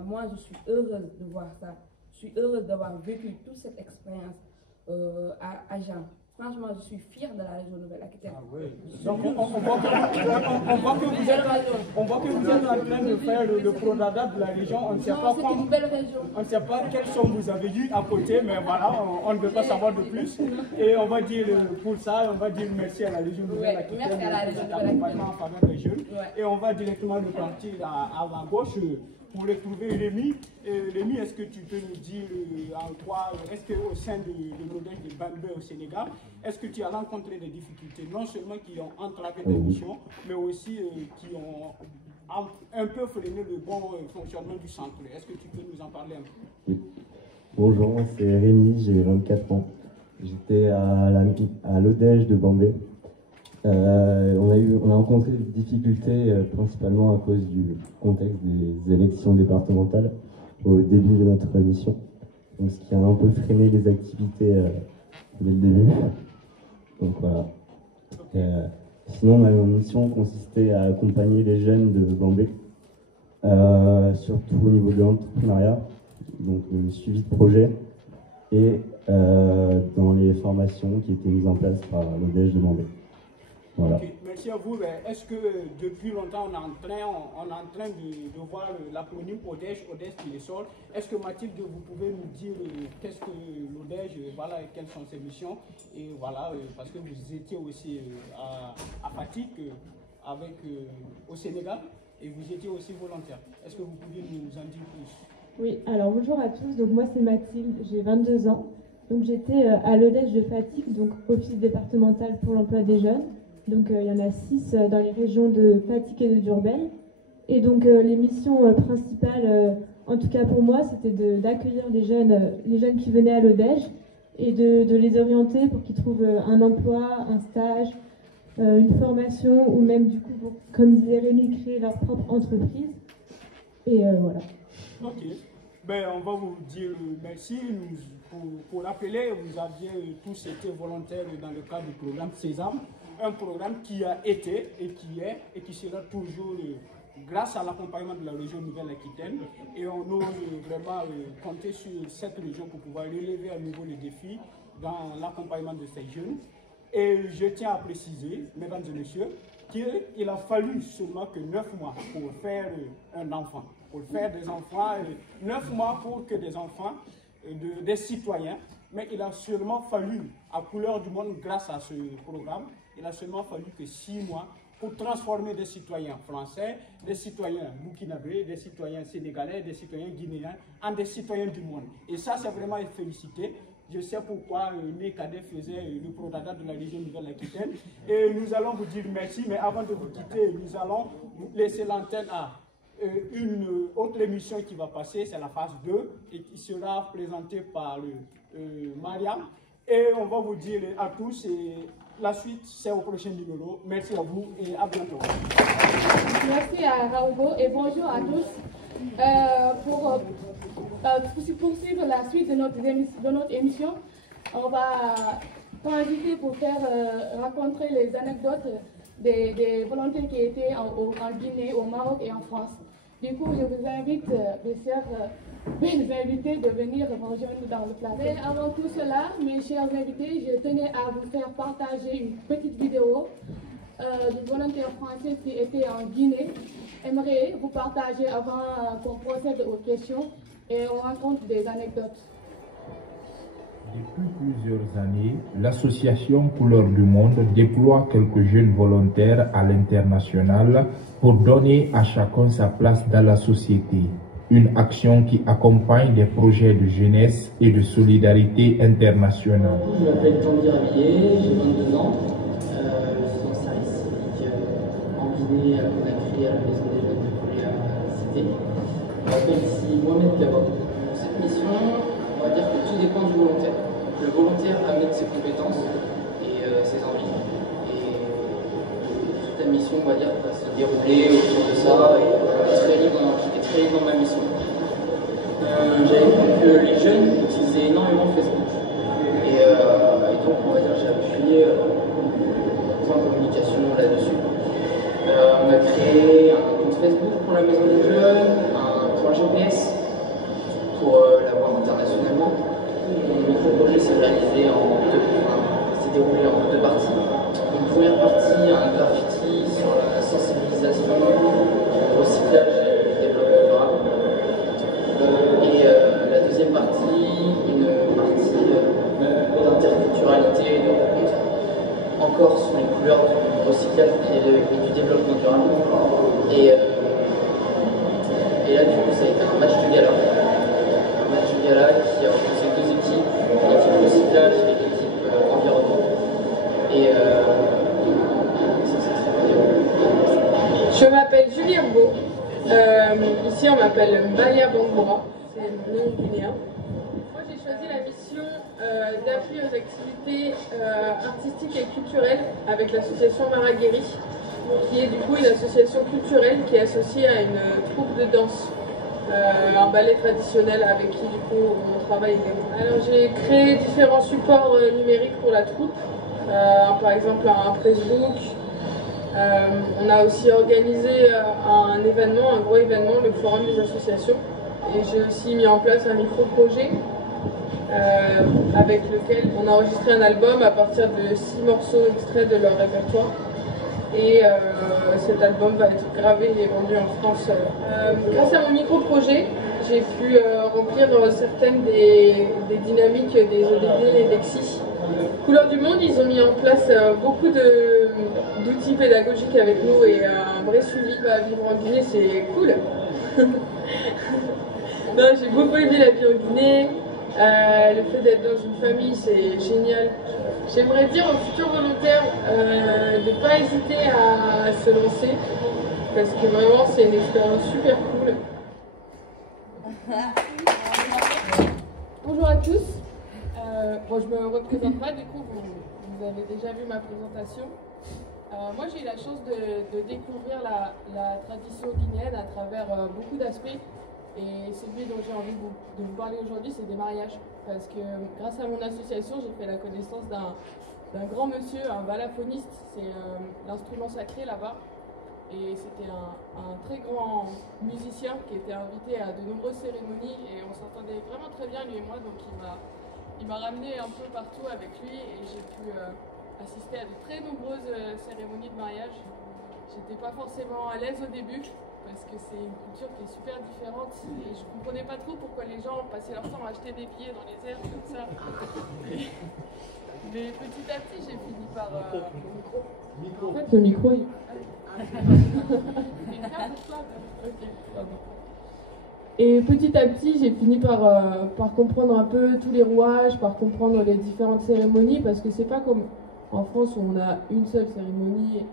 Moi, je suis heureuse de voir ça. Je suis heureuse d'avoir vécu toute cette expérience à Agen. Franchement, je suis fière de la région Nouvelle-Aquitaine. Ah oui. Donc, on voit que vous êtes en train de faire le prodada de la région. On ne sait pas c'est une belle région. On ne sait pas quelle somme vous avez eu à côté, mais voilà, on ne veut pas savoir de plus. Et on va dire pour ça, on va dire merci à la région Nouvelle-Aquitaine. Merci à la région Nouvelle-Aquitaine en faveur des jeunes. Et on va directement partir à la gauche pour retrouver Rémi. Rémi, est-ce que tu peux nous dire en quoi, est-ce qu'au sein de l'Odège de Bambey au Sénégal, est-ce que tu as rencontré des difficultés, non seulement qui ont entravé tes missions, mais aussi qui ont un peu freiné le bon fonctionnement du centre? Est-ce que tu peux nous en parler un peu? Oui. Bonjour, moi c'est Rémi, j'ai 24 ans. J'étais à l'Odège de Bambey. On a rencontré des difficultés principalement à cause du contexte des élections départementales au début de notre mission, donc ce qui a un peu freiné les activités dès le début. Donc voilà. Sinon, ma mission consistait à accompagner les jeunes de Bambey, surtout au niveau de l'entrepreneuriat, donc le suivi de projet et dans les formations qui étaient mises en place par l'Odège de Bambey. Voilà. Okay, merci à vous. Est-ce que depuis longtemps on est en train de voir l'acronyme ODEJ qui ressort? Est-ce que Mathilde, vous pouvez nous dire qu'est-ce que l'ODEJ, voilà, quelles sont ses missions? Et voilà, parce que vous étiez aussi à Fatick au Sénégal et vous étiez aussi volontaire. Est-ce que vous pouvez nous en dire plus? Oui, alors bonjour à tous. Donc moi c'est Mathilde, j'ai 22 ans. Donc j'étais à l'ODEJ de Fatick, donc Office départemental pour l'emploi des jeunes. Donc il y en a 6 dans les régions de Fatick et de Diourbel. Et donc les missions principales, en tout cas pour moi, c'était d'accueillir les jeunes qui venaient à l'ODEJ et de les orienter pour qu'ils trouvent un emploi, un stage, une formation ou même du coup, comme disait Rémi, créer leur propre entreprise. Et voilà. Ok. Ben, on va vous dire merci. Pour rappeler, vous aviez tous été volontaires dans le cadre du programme Sésame, un programme qui a été et qui est et qui sera toujours grâce à l'accompagnement de la région Nouvelle-Aquitaine. Et on ose vraiment compter sur cette région pour pouvoir relever à nouveau les défis dans l'accompagnement de ces jeunes. Et je tiens à préciser, mesdames et messieurs, qu'il a fallu seulement que 9 mois pour faire un enfant, pour faire des enfants, 9 mois pour que des enfants, des citoyens, mais il a seulement fallu, à couleur du monde grâce à ce programme, il a seulement fallu que 6 mois pour transformer des citoyens français, des citoyens burkinabés, des citoyens sénégalais, des citoyens guinéens en des citoyens du monde. Et ça, c'est vraiment à féliciter. Je sais pourquoi Nekadé faisait le programme de la région Nouvelle-Aquitaine. Et nous allons vous dire merci, mais avant de vous quitter, nous allons vous laisser l'antenne à une autre émission qui va passer, c'est la phase 2, et qui sera présentée par Mariam. Et on va vous dire à tous, et la suite, c'est au prochain numéro. Merci à vous et à bientôt. Merci à Raogo et bonjour à tous. Pour poursuivre la suite de notre émission, on va t'inviter pour faire rencontrer les anecdotes des volontaires qui étaient en Guinée, au Maroc et en France. Du coup, je vous invite, mes chers invités, de venir me rejoindre dans le plateau. Mais avant tout cela, mes chers invités, je tenais à vous faire partager une petite vidéo de volontaires français qui étaient en Guinée. J'aimerais vous partager avant qu'on procède aux questions et on rencontre des anecdotes. Depuis plusieurs années, l'association Couleurs du Monde déploie quelques jeunes volontaires à l'international pour donner à chacun sa place dans la société. Une action qui accompagne des projets de jeunesse et de solidarité internationale. Je m'appelle Tanguy Rabillet, j'ai 22 ans. Je suis en service civique en Guinée, à Conakry, à la maison des jeunes de Poulet à la Cité. Je m'appelle ici Mohamed Gaba. Pour cette mission, on va dire que tout dépend du volontaire. Le volontaire amène ses compétences et ses envies. Et toute la mission, on va dire, va se dérouler autour de ça et j'étais très libre dans ma mission. J'avais vu que les jeunes utilisaient énormément Facebook. Et donc, on va dire, j'ai appuyé point de communication là-dessus. On a créé un compte Facebook pour la maison des jeunes, un point GPS pour l'avoir internationalement. Mon micro-projet s'est réalisé s'est déroulé en 2 parties. Une première partie, un graffiti sur la sensibilisation au recyclage et au développement durable. Et la deuxième partie, une partie d'interculturalité et de rencontre, encore sur les couleurs du recyclage et du développement durable. Et là, du coup, ça a été un match de gala. Un match de gala qui a opposé 2 équipes, l'équipe recyclage et l'équipe environnement. Et ça s'est très bien déroulé. Je m'appelle Julie Herbeau. Ici, on m'appelle Mbaya Bangura, c'est le nom guinéen. Moi, j'ai choisi la mission d'appui aux activités artistiques et culturelles avec l'association Maragueri, qui est du coup une association culturelle qui est associée à une troupe de danse, un ballet traditionnel avec qui du coup on travaille. Alors j'ai créé différents supports numériques pour la troupe, par exemple un Facebook. On a aussi organisé un événement, un gros événement, le forum des associations, et j'ai aussi mis en place un micro-projet avec lequel on a enregistré un album à partir de 6 morceaux extraits de leur répertoire. Et cet album va être gravé et vendu en France. Grâce à mon micro-projet, j'ai pu remplir certaines des dynamiques des ODD et d'Exi. Couleurs du Monde, ils ont mis en place beaucoup d'outils pédagogiques avec nous et un vrai suivi. Vivre en Guinée, c'est cool. J'ai beaucoup aimé la vie en Guinée. Le fait d'être dans une famille, c'est génial. J'aimerais dire aux futurs volontaires de ne pas hésiter à se lancer, parce que vraiment c'est une expérience super cool. Bonjour à tous. Je me représente pas, du coup vous avez déjà vu ma présentation. Moi j'ai eu la chance de découvrir la tradition guinéenne à travers beaucoup d'aspects. Et celui dont j'ai envie de vous parler aujourd'hui, c'est des mariages. Parce que grâce à mon association, j'ai fait la connaissance d'un grand monsieur, un balafoniste. C'est l'instrument sacré là-bas. Et c'était un très grand musicien qui était invité à de nombreuses cérémonies. Et on s'entendait vraiment très bien, lui et moi. Donc il m'a ramené un peu partout avec lui. Et j'ai pu assister à de très nombreuses cérémonies de mariage. J'étais pas forcément à l'aise au début. Parce que c'est une culture qui est super différente et je comprenais pas trop pourquoi les gens passaient leur temps à acheter des billets dans les airs comme ça. Mais petit à petit, j'ai fini par... En fait, le micro, il... Et petit à petit, j'ai fini par comprendre un peu tous les rouages, par comprendre les différentes cérémonies, parce que c'est pas comme en France où on a une seule cérémonie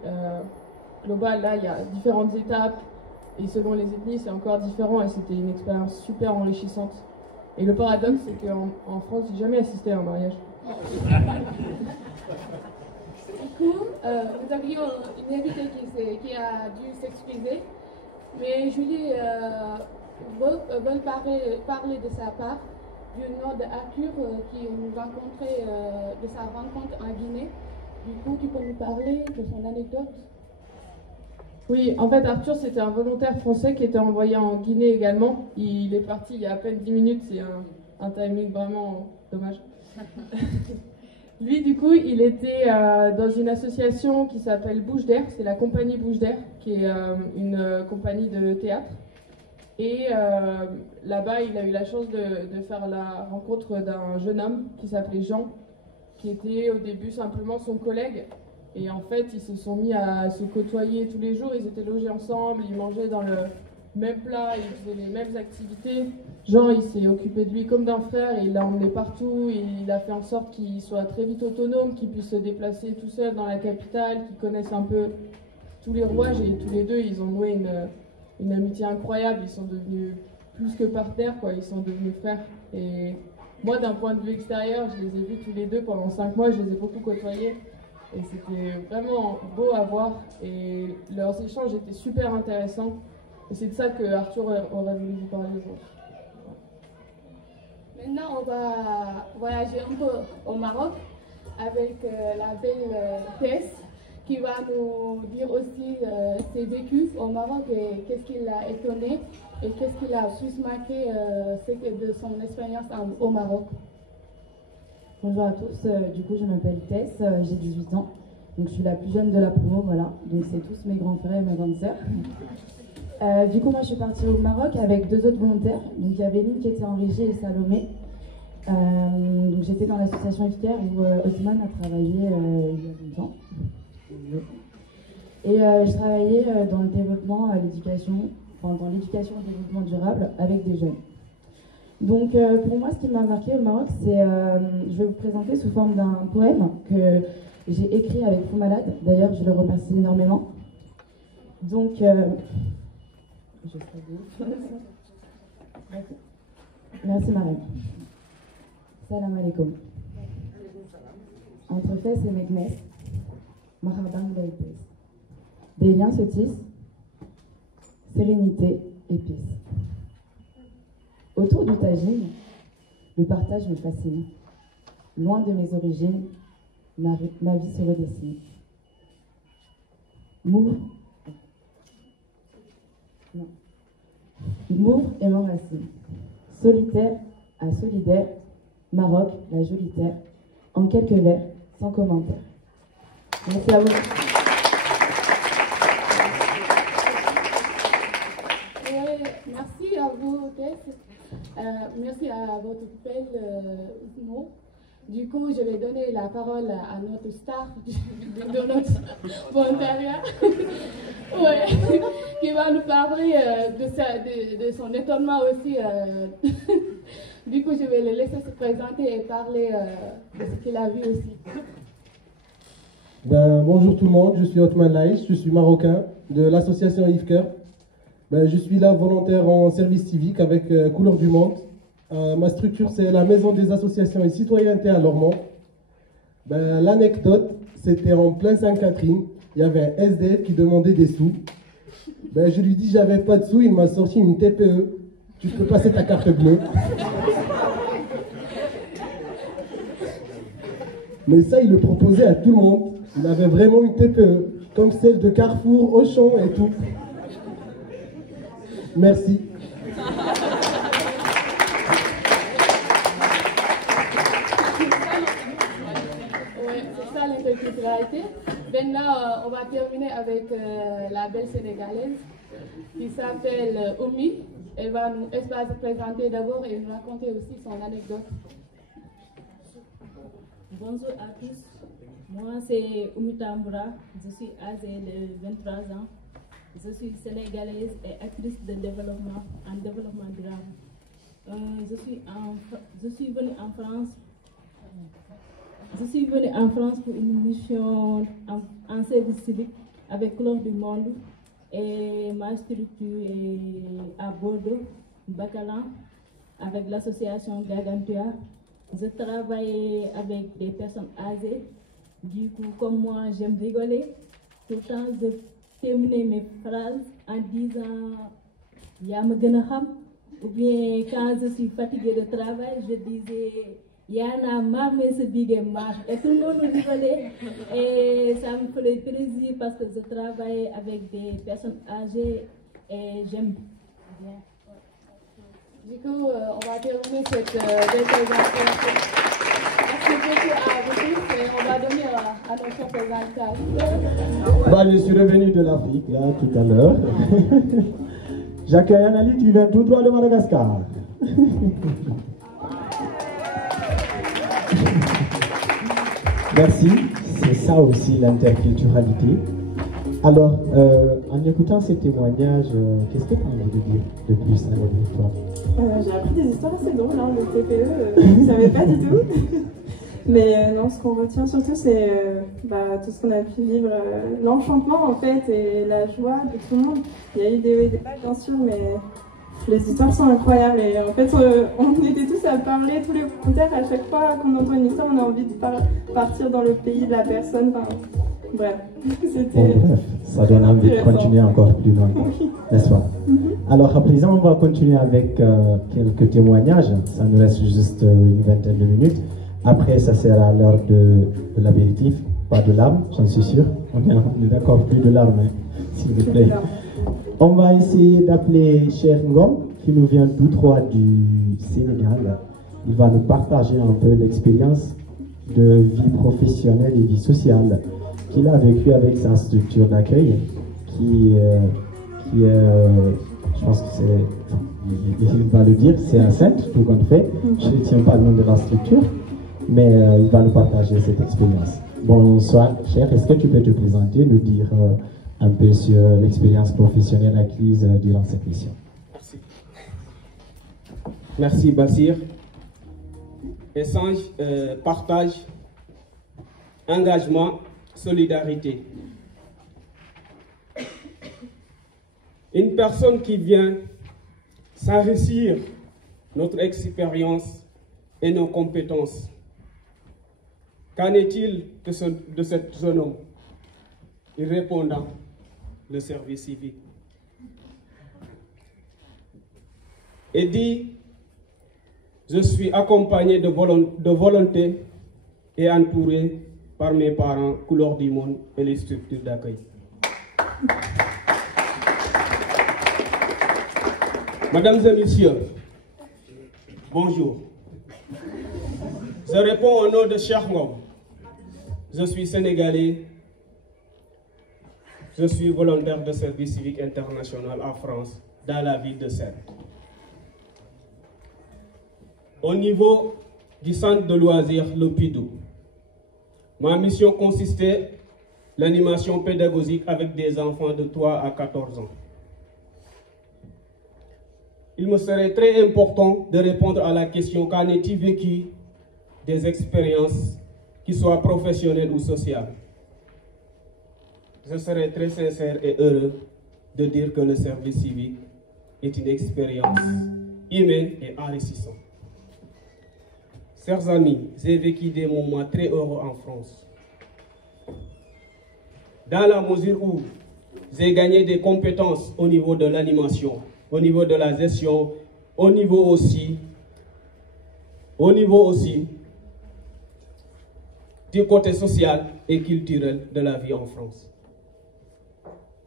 globale. Là, il y a différentes étapes. Et selon les ethnies, c'est encore différent et c'était une expérience super enrichissante. Et le paradoxe, c'est qu'en France, j'ai jamais assisté à un mariage. Du coup, nous avions une invitée qui a dû s'excuser, mais Julie veut parler de sa part du nom d'Arthur qui nous rencontrait de sa rencontre en Guinée. Du coup, tu peux nous parler de son anecdote? Oui, en fait, Arthur, c'était un volontaire français qui était envoyé en Guinée également. Il est parti il y a à peine 10 minutes, c'est un timing vraiment dommage. Lui, du coup, il était dans une association qui s'appelle Bouche d'Air, c'est la compagnie Bouche d'Air, qui est une compagnie de théâtre. Et là-bas, il a eu la chance de faire la rencontre d'un jeune homme qui s'appelait Jean, qui était au début simplement son collègue. Et en fait, ils se sont mis à se côtoyer tous les jours, ils étaient logés ensemble, ils mangeaient dans le même plat, ils faisaient les mêmes activités. Jean, il s'est occupé de lui comme d'un frère, et il l'a emmené partout, et il a fait en sorte qu'il soit très vite autonome, qu'il puisse se déplacer tout seul dans la capitale, qu'il connaisse un peu tous les rouages, et tous les deux, ils ont noué une amitié incroyable, ils sont devenus plus que partenaires, quoi, ils sont devenus frères. Et moi, d'un point de vue extérieur, je les ai vus tous les deux pendant 5 mois, je les ai beaucoup côtoyés. Et c'était vraiment beau à voir et leurs échanges étaient super intéressants. Et c'est de ça que Arthur aurait voulu vous parler aujourd'hui. Maintenant, on va voyager un peu au Maroc avec la belle Tess qui va nous dire aussi ses vécus au Maroc et qu'est-ce qui l'a étonné et qu'est-ce qui l'a plus marqué de son expérience au Maroc. Bonjour à tous, du coup je m'appelle Tess, j'ai 18 ans, donc je suis la plus jeune de la promo, voilà, donc c'est tous mes grands frères et mes grandes sœurs. Du coup moi je suis partie au Maroc avec 2 autres volontaires, donc il y avait Lynn qui était en régie et Salomé. Donc j'étais dans l'association IFCAR où Othman a travaillé il y a 2 ans. Et je travaillais dans le développement, l'éducation, enfin, dans l'éducation et le développement durable avec des jeunes. Donc pour moi, ce qui m'a marqué au Maroc, c'est, je vais vous présenter sous forme d'un poème que j'ai écrit avec Fou Malade. D'ailleurs, je le remercie énormément. Donc, je serai bien. Merci Mariam. Salam alaikum. Entre Fès et Meknès, Mahardan Baïpès. Des liens se tissent, sérénité et paix. Autour du tagine, le partage me fascine. Loin de mes origines, ma vie se redessine. M'ouvre et m'enracine. Solitaire à solidaire, Maroc, la jolie terre. En quelques vers, sans commentaire. Merci à vous. Merci à vous, Tess. Merci à votre belle mot. Du coup, je vais donner la parole à notre star de notre volontariat, ouais, qui va nous parler de son étonnement aussi. Du coup, je vais le laisser se présenter et parler de ce qu'il a vu aussi. Bonjour tout le monde, je suis Othman Laïch, je suis marocain de l'association IFCAR. Je suis là volontaire en service civique avec Couleur du Monde. Ma structure, c'est la Maison des associations et citoyenneté à Lormont. L'anecdote, c'était en plein Sainte-Catherine. Il y avait un SDF qui demandait des sous. Je lui dis j'avais pas de sous, il m'a sorti une TPE. tu peux passer ta carte bleue. Mais ça, il le proposait à tout le monde. Il avait vraiment une TPE, comme celle de Carrefour, Auchan et tout. Merci. Oui, c'est ça l'interculturalité. Maintenant, on va terminer avec la belle sénégalaise qui s'appelle Oumi. Elle va se présenter d'abord et nous raconter aussi son anecdote. Bonjour à tous, moi c'est Oumi Tamboura, je suis âgée de 23 ans, je suis sénégalaise et actrice de développement en développement durable. Je suis venue en France pour une mission en service civique avec Couleur du Monde et ma structure est à Bordeaux, Bacalan, avec l'association Gargantua. Je travaille avec des personnes âgées. Du coup, comme moi, j'aime rigoler. Tout le temps, je termine mes phrases en disant « Y'a me genaham » ou bien quand je suis fatiguée de travail, je disais « Yana marre, mais ce big marche » et tout le monde rigolait. Et ça me fait plaisir parce que je travaille avec des personnes âgées et j'aime bien. Du coup, on va terminer cette belle présentation. Merci beaucoup à vous tous et on va donner à notre présentateur. Bah, je suis revenu de l'Afrique, là, tout à l'heure. J'accueille Anali, tu viens tout droit de Madagascar. Merci, c'est ça aussi l'interculturalité. Alors, en écoutant ces témoignages, qu'est-ce que tu as envie de dire de plus avec toi? J'ai appris des histoires assez drôles, hein, de TPE, je ne savais pas du tout. Mais non, ce qu'on retient surtout, c'est tout ce qu'on a pu vivre, l'enchantement en fait, et la joie de tout le monde. Il y a eu des hauts et des bas, bien sûr, mais les histoires sont incroyables. Et en fait, on était tous à parler, tous les volontaires, à chaque fois qu'on entend une histoire, on a envie de partir dans le pays de la personne. Enfin, bref, c'était... Bref, ça donne envie de continuer encore plus loin, n'est-ce pas? Alors à présent, on va continuer avec quelques témoignages. Ça nous reste juste une vingtaine de minutes. Après, ça sera l'heure de l'apéritif, pas de larmes, j'en suis sûr. On est d'accord, plus de larmes, hein, s'il vous plaît. On va essayer d'appeler Cher Ngom, qui nous vient tout droit du Sénégal. Il va nous partager un peu l'expérience de vie professionnelle et vie sociale qu'il a vécu avec sa structure d'accueil, qui je pense que c'est, il va le dire, c'est un centre, tout compte fait. Je ne tiens pas le nom de la structure, mais il va nous partager cette expérience. Bonsoir, Cher, est-ce que tu peux te présenter, nous dire un peu sur l'expérience professionnelle acquise durant cette mission? Merci. Merci, Bassir. Échange, partage, engagement, solidarité. Une personne qui vient s'enrichir notre expérience et nos compétences. Qu'en est-il de cette jeune homme? Il répondant, le service civique. Et dit, je suis accompagné de volonté et entouré par mes parents, Couleur du Monde et les structures d'accueil. Mesdames et messieurs, bonjour. Je réponds au nom de Cheikh Ngom. Je suis sénégalais. Je suis volontaire de service civique international en France, dans la ville de Sèvres. Au niveau du centre de loisirs Le Pidou, ma mission consistait l'animation pédagogique avec des enfants de 3 à 14 ans. Il me serait très important de répondre à la question qu'en est-il vécu des expériences, qui soient professionnelles ou sociales. Je serais très sincère et heureux de dire que le service civique est une expérience humaine et enrichissante. Chers amis, j'ai vécu des moments très heureux en France. Dans la mesure où j'ai gagné des compétences au niveau de l'animation, au niveau de la gestion au niveau aussi du côté social et culturel de la vie en France.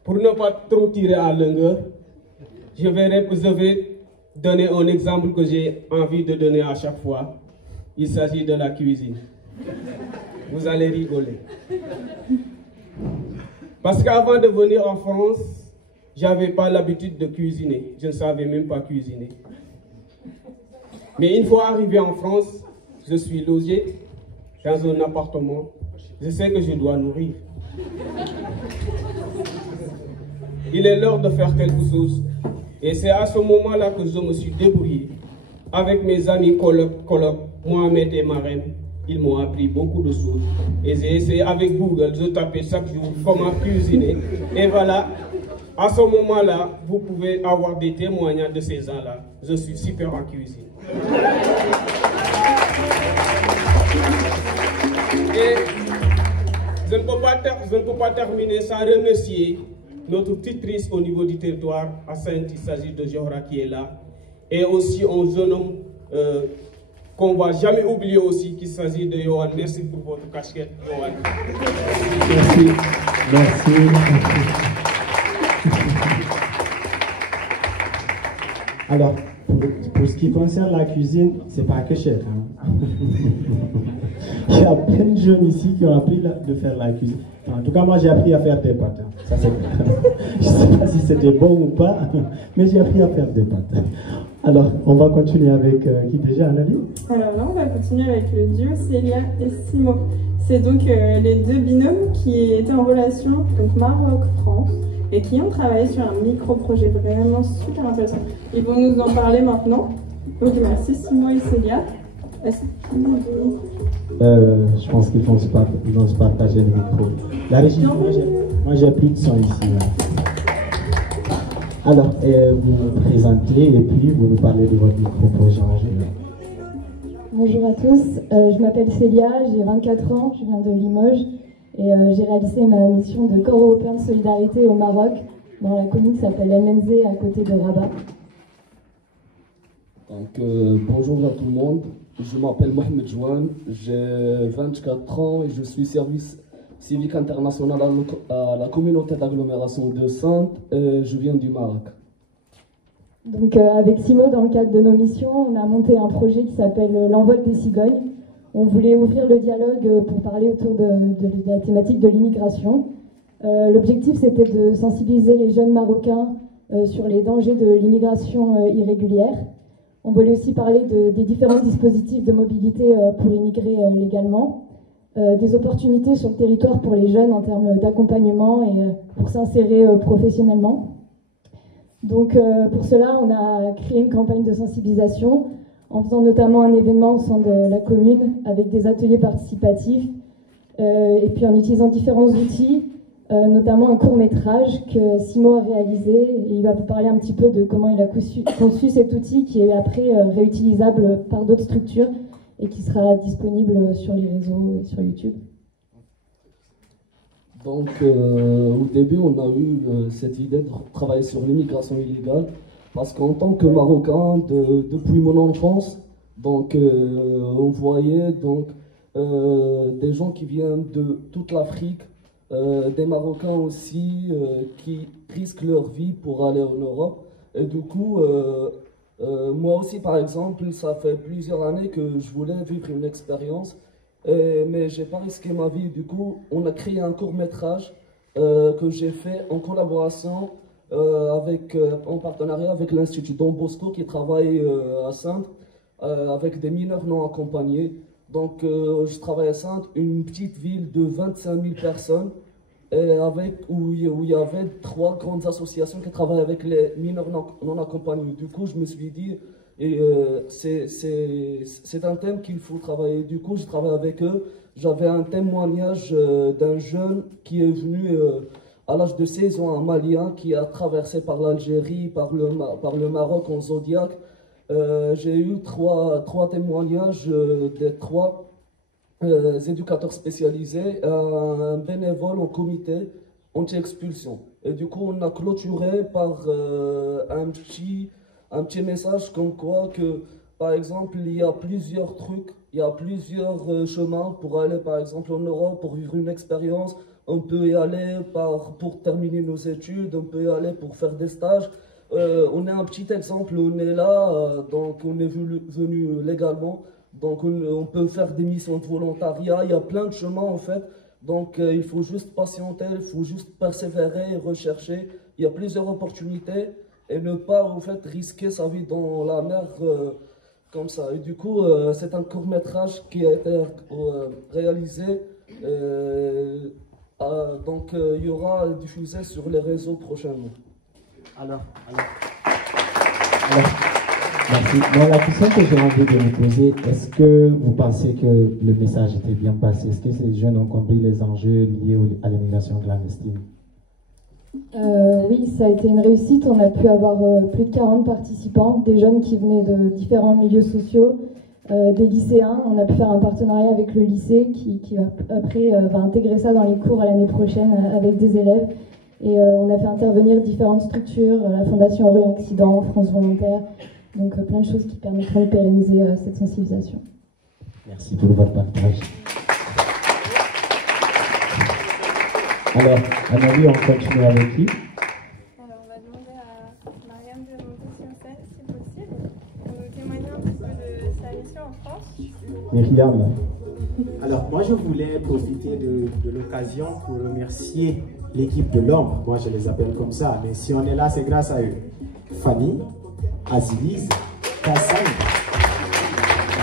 Pour ne pas trop tirer à longueur, je vais donner un exemple que j'ai envie de donner à chaque fois. Il s'agit de la cuisine. Vous allez rigoler. Parce qu'avant de venir en France, je n'avais pas l'habitude de cuisiner. Je ne savais même pas cuisiner. Mais une fois arrivé en France, je suis logé dans un appartement. Je sais que je dois nourrir. Il est l'heure de faire quelque chose. Et c'est à ce moment-là que je me suis débrouillé. Avec mes amis colocs, Mohamed et Marem, ils m'ont appris beaucoup de choses. Et j'ai essayé avec Google, je tapais chaque jour comment cuisiner. Et voilà, à ce moment-là, vous pouvez avoir des témoignages de ces gens-là. Je suis super en cuisine. Et je ne peux pas terminer sans remercier notre tutrice au niveau du territoire, à Sainte, il s'agit de Johra qui est là. Et aussi un jeune homme qu'on ne va jamais oublier aussi, qu'il s'agit de Johan. Merci pour votre casquette, Johan. Merci. Merci. Alors, pour ce qui concerne la cuisine, c'est pas que cher. Hein. Il y a plein de jeunes ici qui ont appris de faire la cuisine. Enfin, en tout cas, moi, j'ai appris à faire des pâtes. Hein. Ça, c'est clair. Je ne sais pas si c'était bon ou pas, mais j'ai appris à faire des pâtes. Alors, on va continuer avec qui déjà, Annalie? Alors là, on va continuer avec le duo Célia et Simo. C'est donc les deux binômes qui étaient en relation, donc Maroc-France, et qui ont travaillé sur un micro-projet vraiment super intéressant. Ils vont nous en parler maintenant. Donc merci Simo et Célia. Je pense qu'ils vont se partager le micro. La régie, moi j'ai plus de son ici. Là. Alors, vous vous présentez et puis vous nous parlez de votre micro-projet en général. Bonjour à tous, je m'appelle Célia, j'ai 24 ans, je viens de Limoges et j'ai réalisé ma mission de corps européen de solidarité au Maroc, dans la commune qui s'appelle MNZ à côté de Rabat. Donc, bonjour à tout le monde, je m'appelle Mohamed Jouane, j'ai 24 ans et je suis service civique international à la communauté d'agglomération de Saintes et je viens du Maroc. Donc avec Simo, dans le cadre de nos missions, on a monté un projet qui s'appelle l'envol des cigognes. On voulait ouvrir le dialogue pour parler autour de la thématique de l'immigration. L'objectif, c'était de sensibiliser les jeunes Marocains sur les dangers de l'immigration irrégulière. On voulait aussi parler des différents dispositifs de mobilité pour immigrer légalement, des opportunités sur le territoire pour les jeunes en termes d'accompagnement et pour s'insérer professionnellement. Donc pour cela, on a créé une campagne de sensibilisation en faisant notamment un événement au sein de la commune avec des ateliers participatifs et puis en utilisant différents outils, notamment un court-métrage que Simo a réalisé. Et il va vous parler un petit peu de comment il a conçu cet outil qui est après réutilisable par d'autres structures et qui sera disponible sur les réseaux et sur YouTube. Donc, au début, on a eu cette idée de travailler sur l'immigration illégale, parce qu'en tant que Marocain, depuis mon enfance, donc, on voyait donc, des gens qui viennent de toute l'Afrique, des Marocains aussi qui risquent leur vie pour aller en Europe. Et du coup, moi aussi, par exemple, ça fait plusieurs années que je voulais vivre une expérience. Mais j'ai pas risqué ma vie. Du coup, on a créé un court-métrage que j'ai fait en collaboration en partenariat avec l'Institut Don Bosco qui travaille à Saintes avec des mineurs non accompagnés. Donc, je travaille à Saintes, une petite ville de 25 000 personnes où il y avait 3 grandes associations qui travaillent avec les mineurs non accompagnés. Du coup, je me suis dit, c'est un thème qu'il faut travailler. Du coup, je travaille avec eux. J'avais un témoignage d'un jeune qui est venu à l'âge de 16 ans, un Malien, qui a traversé par l'Algérie, par le Maroc en Zodiac. J'ai eu trois témoignages des 3 éducateurs spécialisés, un bénévole en comité anti-expulsion. Et du coup, on a clôturé par un petit un petit message comme quoi que, par exemple, il y a plusieurs trucs, il y a plusieurs chemins pour aller, par exemple, en Europe, pour vivre une expérience. On peut y aller pour terminer nos études, on peut y aller pour faire des stages. On est un petit exemple, on est là, donc on est venu légalement. Donc on peut faire des missions de volontariat, il y a plein de chemins en fait. Donc il faut juste patienter, il faut juste persévérer et rechercher. Il y a plusieurs opportunités et ne pas en fait risquer sa vie dans la mer comme ça. Et du coup, c'est un court-métrage qui a été réalisé. Donc il y aura diffusé sur les réseaux prochainement. Alors, merci. Bon, la question que j'ai envie de vous poser, est-ce que vous pensez que le message était bien passé? Est-ce que ces jeunes ont compris les enjeux liés à l'immigration clandestine? Oui, ça a été une réussite. On a pu avoir plus de 40 participants, des jeunes qui venaient de différents milieux sociaux, des lycéens. On a pu faire un partenariat avec le lycée qui après va intégrer ça dans les cours à l'année prochaine avec des élèves. Et on a fait intervenir différentes structures, la Fondation Orient Occident, France Volontaire, donc plein de choses qui permettront de pérenniser cette sensibilisation. Merci pour votre partage. Alors, à mon avis, on continue avec qui? Alors, on va demander à Mariam de monter sur scène, si possible, pour nous témoigner un petit peu de sa mission en France. Myriam. Alors, moi, je voulais profiter de l'occasion pour remercier l'équipe de l'ombre. Moi, je les appelle comme ça, mais si on est là, c'est grâce à eux. Fanny, Aziliz, Kassan,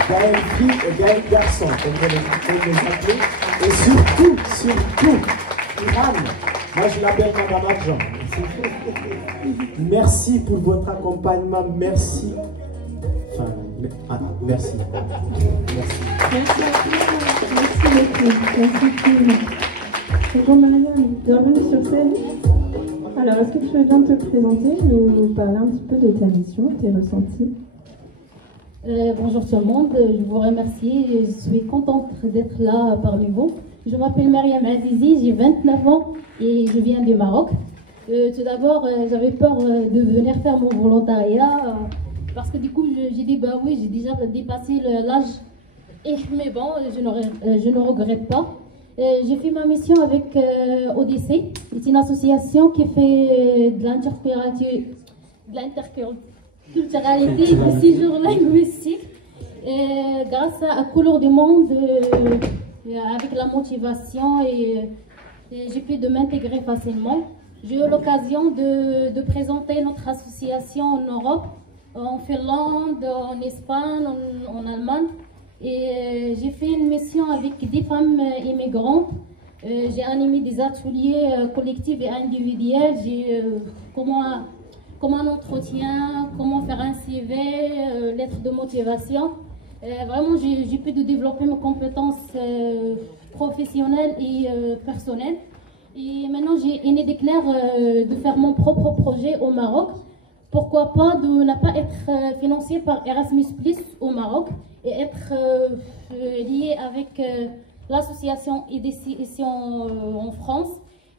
Gaël fille et Gaël garçon, comme vous les appelez, et surtout, Iman. Moi, je l'appelle Madame Adjan. Merci pour votre accompagnement, merci. Enfin, merci. Merci à tous. Merci beaucoup. Bonjour Mariam, bienvenue sur scène. Alors, est-ce que tu veux bien te présenter, nous parler un petit peu de ta mission, tes ressentis? Bonjour tout le monde, je vous remercie, je suis contente d'être là parmi vous. Je m'appelle Mariam Azizi, j'ai 29 ans et je viens du Maroc. Tout d'abord, j'avais peur de venir faire mon volontariat parce que du coup, j'ai dit bah oui, j'ai déjà dépassé l'âge. Mais bon, je ne regrette pas. J'ai fait ma mission avec ODC. C'est une association qui fait de l'interculturalité et du séjour linguistique. Grâce à Couleur du Monde, avec la motivation et j'ai pu de m'intégrer facilement. J'ai eu l'occasion de présenter notre association en Europe, en Finlande, en Espagne, en Allemagne. Et j'ai fait une mission avec des femmes immigrantes. J'ai animé des ateliers collectifs et individuels. J'ai comment un entretien, comment faire un CV, lettre de motivation. Vraiment, j'ai pu développer mes compétences professionnelles et personnelles. Et maintenant, j'ai une idée claire de faire mon propre projet au Maroc. Pourquoi pas de ne pas être financé par Erasmus+ au Maroc et être lié avec l'association EDC ici en France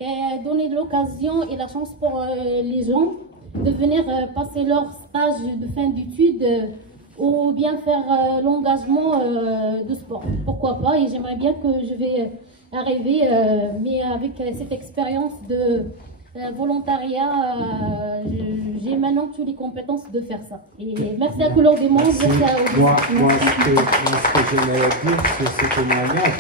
et donner l'occasion et la chance pour les gens de venir passer leur stage de fin d'études ou bien faire l'engagement de sport. Pourquoi pas, et j'aimerais bien que je vais arriver, mais avec cette expérience de volontariat, j'ai maintenant toutes les compétences de faire ça. Et merci à Couleur du Monde, merci à moi, ce que j'aimerais dire sur ce témoignage,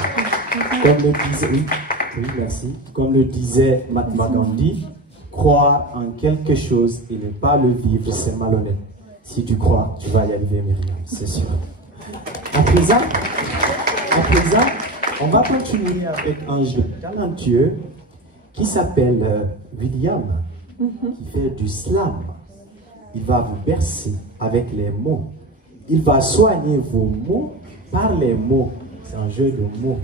comme le disait Mahatma Gandhi, croire en quelque chose et ne pas le vivre, c'est malhonnête. Si tu crois, tu vas y arriver, Myriam, c'est sûr. À présent, on va continuer avec un jeune talentueux qui s'appelle William, qui fait du slam. Il va vous bercer avec les mots. Il va soigner vos mots par les mots. C'est un jeu de mots.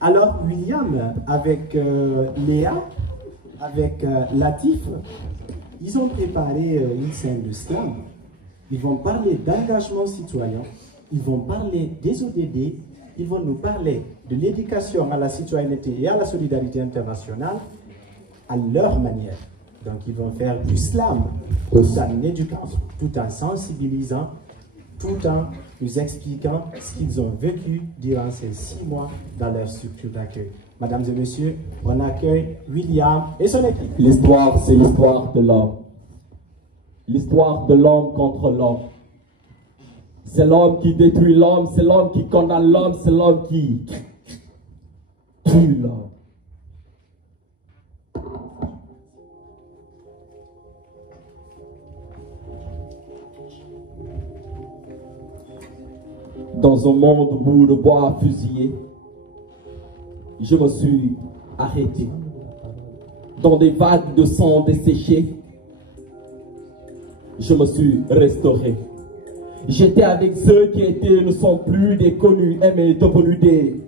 Alors, William, avec Léa, avec Latif, ils ont préparé une scène de slam. Ils vont parler d'engagement citoyen, ils vont parler des ODD, ils vont nous parler de l'éducation à la citoyenneté et à la solidarité internationale à leur manière. Donc ils vont faire du slam, tout en éducation, tout en sensibilisant, tout en nous expliquant ce qu'ils ont vécu durant ces 6 mois dans leur structure d'accueil. Mesdames et messieurs, on accueille William et son équipe. L'histoire, c'est l'histoire de l'homme. L'histoire de l'homme contre l'homme. C'est l'homme qui détruit l'homme, c'est l'homme qui condamne l'homme, c'est l'homme qui tue l'homme. Dans un monde bout de bois fusillé, je me suis arrêté. Dans des vagues de sang desséché, je me suis restauré. J'étais avec ceux qui étaient, ne sont plus des connus, aimés, devenus des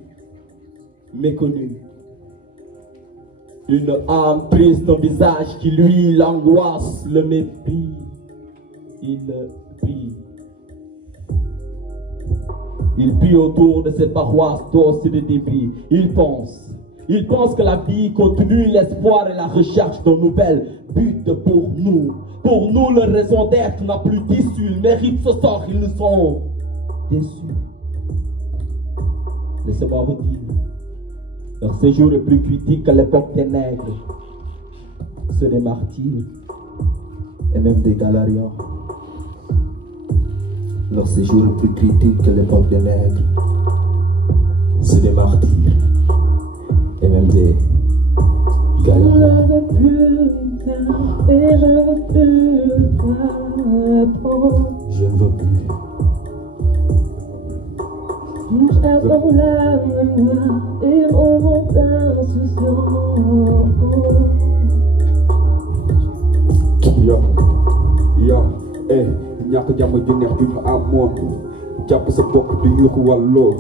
méconnus. Une âme triste, un visage qui lui, l'angoisse, le mépris. Il prie. Il prie autour de cette paroisse d'os et de débris. Il pense que la vie continue, l'espoir et la recherche de nouvelles buts pour nous. Pour nous, leur raison d'être n'a plus d'issue. Ils méritent ce sort, ils nous sont déçus. Laissez-moi vous dire, leur séjour est plus critique que l'époque des nègres, ceux des martyrs et même des galériens. Leur séjour est plus critique que l'époque des nègres, ceux des martyrs et même des galériens. Je ne veux plus rien et je veux plus t'apprendre. Je ne veux plus. Je cherche dans la mémoire et mon monde insouciant. ñàkk jàmm ju neex ju ñu amoon jàpp sa bopp di yuuxu wàlloo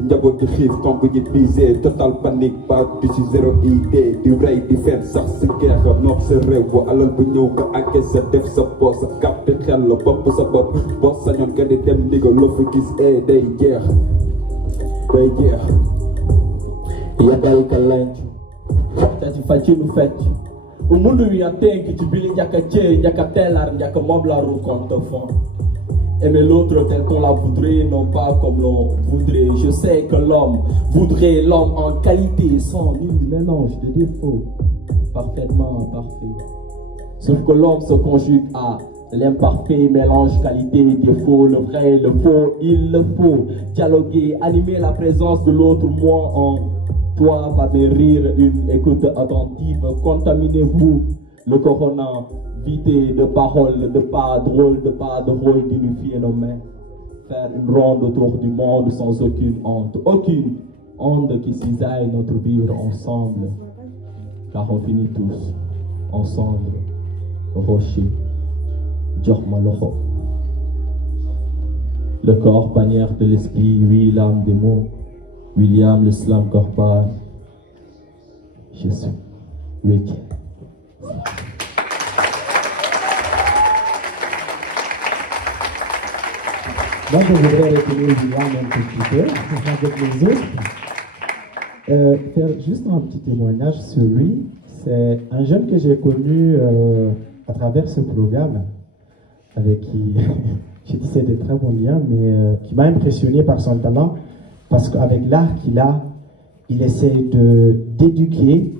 njaboot di xiif tomb ñi pisé total panique pas du ci zéro idée di rey di fen sax si geex noog sa réew bu alal bu ñëw nga encaissé def sa poos sa kàtti xel la bopp sa bopp boo sañoon nga di dem ndigal loo fa gis day jeex yabal ka lanc tati facinu fecc umundu wi a tenki ci bili njaka cee njaka telar njaka mob la roue contre fond. Aimer l'autre tel qu'on la voudrait, non pas comme l'on voudrait. Je sais que l'homme voudrait l'homme en qualité, sans nul mélange de défauts, parfaitement parfait. Sauf que l'homme se conjugue à l'imparfait, mélange qualité, défaut, le vrai, le faux, il le faut. Dialoguer, animer la présence de l'autre, moi en toi, par mes rires, une écoute attentive. Contaminez-vous le corona, videz de paroles, de pas drôles, de pas de rôle, d'unifier nos mains. Faire une ronde autour du monde sans aucune honte qui cisaille notre vivre ensemble. Car on finit tous ensemble. Rocher, Djormaloho. Le corps, bannière de l'esprit, oui, l'âme des mots. William, l'islam corporel. Je suis Rick. Donc, je voudrais retenir William un petit peu, avec les autres. Faire juste un petit témoignage sur lui. C'est un jeune que j'ai connu à travers ce programme, avec qui j'ai tissé de très bons liens, mais qui m'a impressionné par son talent, parce qu'avec l'art qu'il a, il essaie d'éduquer,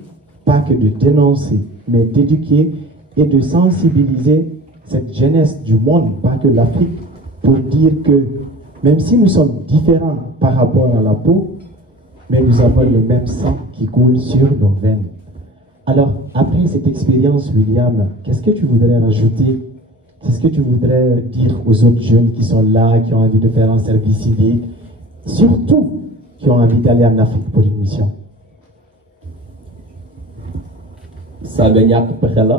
pas que de dénoncer, mais d'éduquer et de sensibiliser cette jeunesse du monde, pas que l'Afrique, pour dire que même si nous sommes différents par rapport à la peau, mais nous avons le même sang qui coule sur nos veines. Alors, après cette expérience, William, qu'est-ce que tu voudrais rajouter? Qu'est-ce que tu voudrais dire aux autres jeunes qui sont là, qui ont envie de faire un service civique, surtout qui ont envie d'aller en Afrique pour une mission? Saga ñàkk pexe la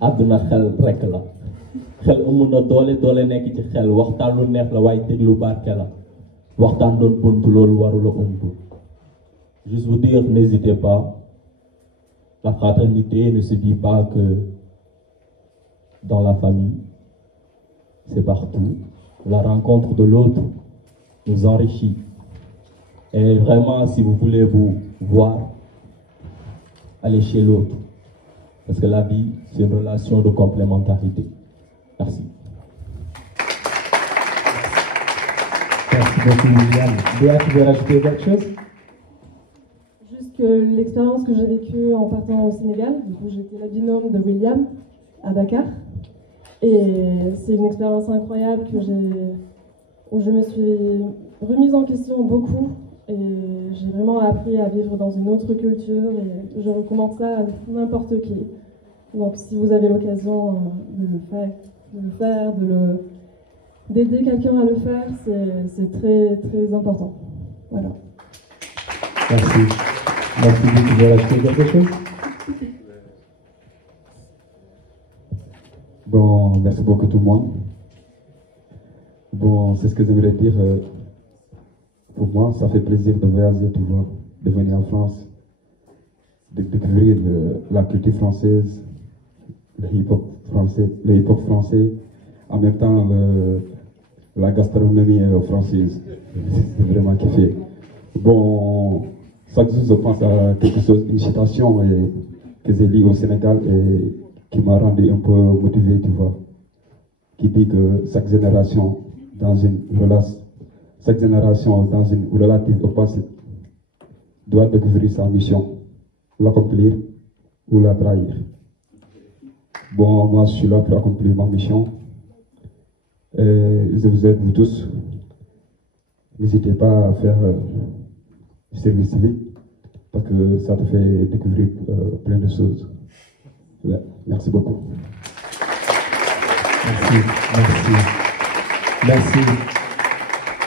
àdduna xel rekk la xel amu na doole nekk ci xel waxtaan lu neex la waaye déglu barke la waxtaan doon buntu loolu warula umtu. Juste vous dire, n'hésitez pas, la fraternité ne se dit pas que dans la famille, c'est partout. La rencontre de l'autre nous enrichit. Et vraiment, si vous voulez vous voir, allez chez l'autre. Parce que la vie, c'est une relation de complémentarité. Merci. Merci beaucoup, William. Béa, tu veux rajouter quelque chose? Juste que l'expérience que j'ai vécue en partant au Sénégal, du coup j'étais la binôme de William à Dakar. Et c'est une expérience incroyable où je me suis remise en question beaucoup. Et j'ai vraiment appris à vivre dans une autre culture et je recommande ça à n'importe qui. Donc si vous avez l'occasion de le faire, d'aider quelqu'un à le faire, c'est très très important. Voilà. Merci. Merci beaucoup. Tu veux rajouter quelque chose? Bon, merci beaucoup tout le monde. Bon, c'est ce que j'aimerais dire. Pour moi, ça fait plaisir de voyager, tu vois, de venir en France, de découvrir la culture française, le hip-hop français, en même temps la gastronomie française. C'est vraiment kiffé. Bon, chaque jour je pense à quelque chose, une citation que j'ai lue au Sénégal et qui m'a rendu un peu motivé, tu vois, qui dit que chaque génération dans une relative au passé doit découvrir sa mission, l'accomplir ou la trahir. Bon, moi je suis là pour accomplir ma mission et je vous aide, vous tous. N'hésitez pas à faire du service civique parce que ça te fait découvrir plein de choses. Ouais, merci beaucoup. Merci.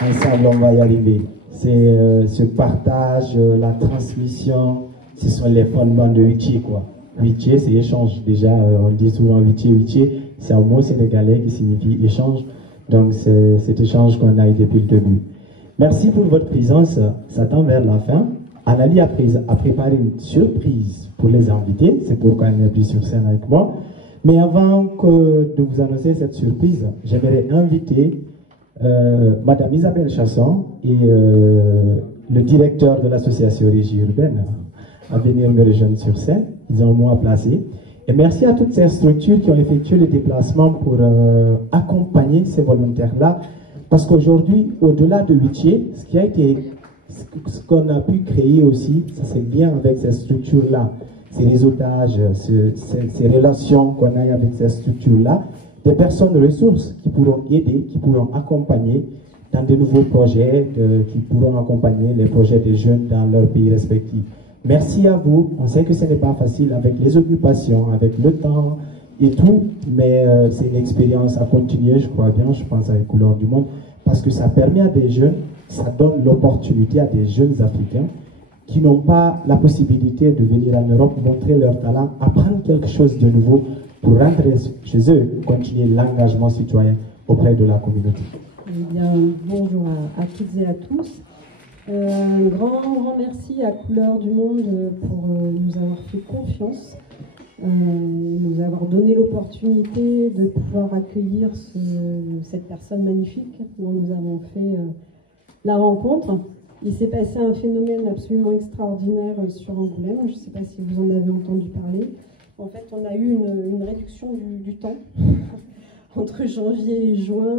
Ensemble, on va y arriver. C'est ce partage, la transmission, ce sont les fondements de Wiché, quoi. Wiché, c'est échange. Déjà, on dit souvent Wiché, c'est un mot sénégalais qui signifie échange. Donc, c'est cet échange qu'on a eu depuis le début. Merci pour votre présence. Ça tend vers la fin. Anali a préparé une surprise pour les invités. C'est pourquoi elle n'est plus sur scène avec moi. Mais avant de vous annoncer cette surprise, j'aimerais inviter Madame Isabelle Chasson et le directeur de l'association Régie Urbaine à venir me rejoindre sur scène. Ils ont un mot à placer. Et merci à toutes ces structures qui ont effectué le déplacement pour accompagner ces volontaires-là. Parce qu'aujourd'hui, au-delà de Wiché, ce qu'on a pu créer aussi, ça c'est bien avec ces structures-là, ces réseautages, ces relations qu'on a avec ces structures-là, des personnes ressources qui pourront aider, qui pourront accompagner dans de nouveaux projets, qui pourront accompagner les projets des jeunes dans leurs pays respectifs. Merci à vous. On sait que ce n'est pas facile avec les occupations, avec le temps et tout, mais c'est une expérience à continuer, je crois bien, je pense à les couleurs du monde, parce que ça permet à des jeunes, ça donne l'opportunité à des jeunes Africains qui n'ont pas la possibilité de venir en Europe, montrer leur talent, apprendre quelque chose de nouveau pour rentrer chez eux, continuer l'engagement citoyen auprès de la communauté. Eh bien, bonjour à toutes et à tous. Un grand merci à Couleurs du Monde pour nous avoir fait confiance, nous avoir donné l'opportunité de pouvoir accueillir cette personne magnifique dont nous avons fait la rencontre. Il s'est passé un phénomène absolument extraordinaire sur Angoulême, je ne sais pas si vous en avez entendu parler. En fait, on a eu une réduction du temps entre janvier et juin.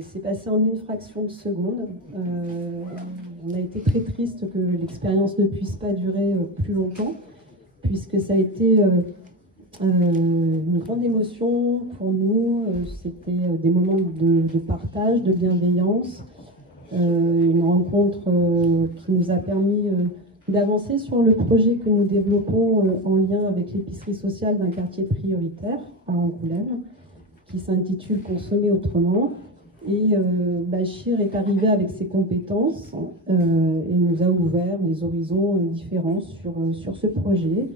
C'est passé en une fraction de seconde. On a été très triste que l'expérience ne puisse pas durer plus longtemps, puisque ça a été une grande émotion pour nous. C'était des moments de partage, de bienveillance, une rencontre qui nous a permis d'avancer sur le projet que nous développons en lien avec l'épicerie sociale d'un quartier prioritaire à Angoulême, qui s'intitule Consommer autrement. Et Bachir est arrivé avec ses compétences et nous a ouvert des horizons différents sur ce projet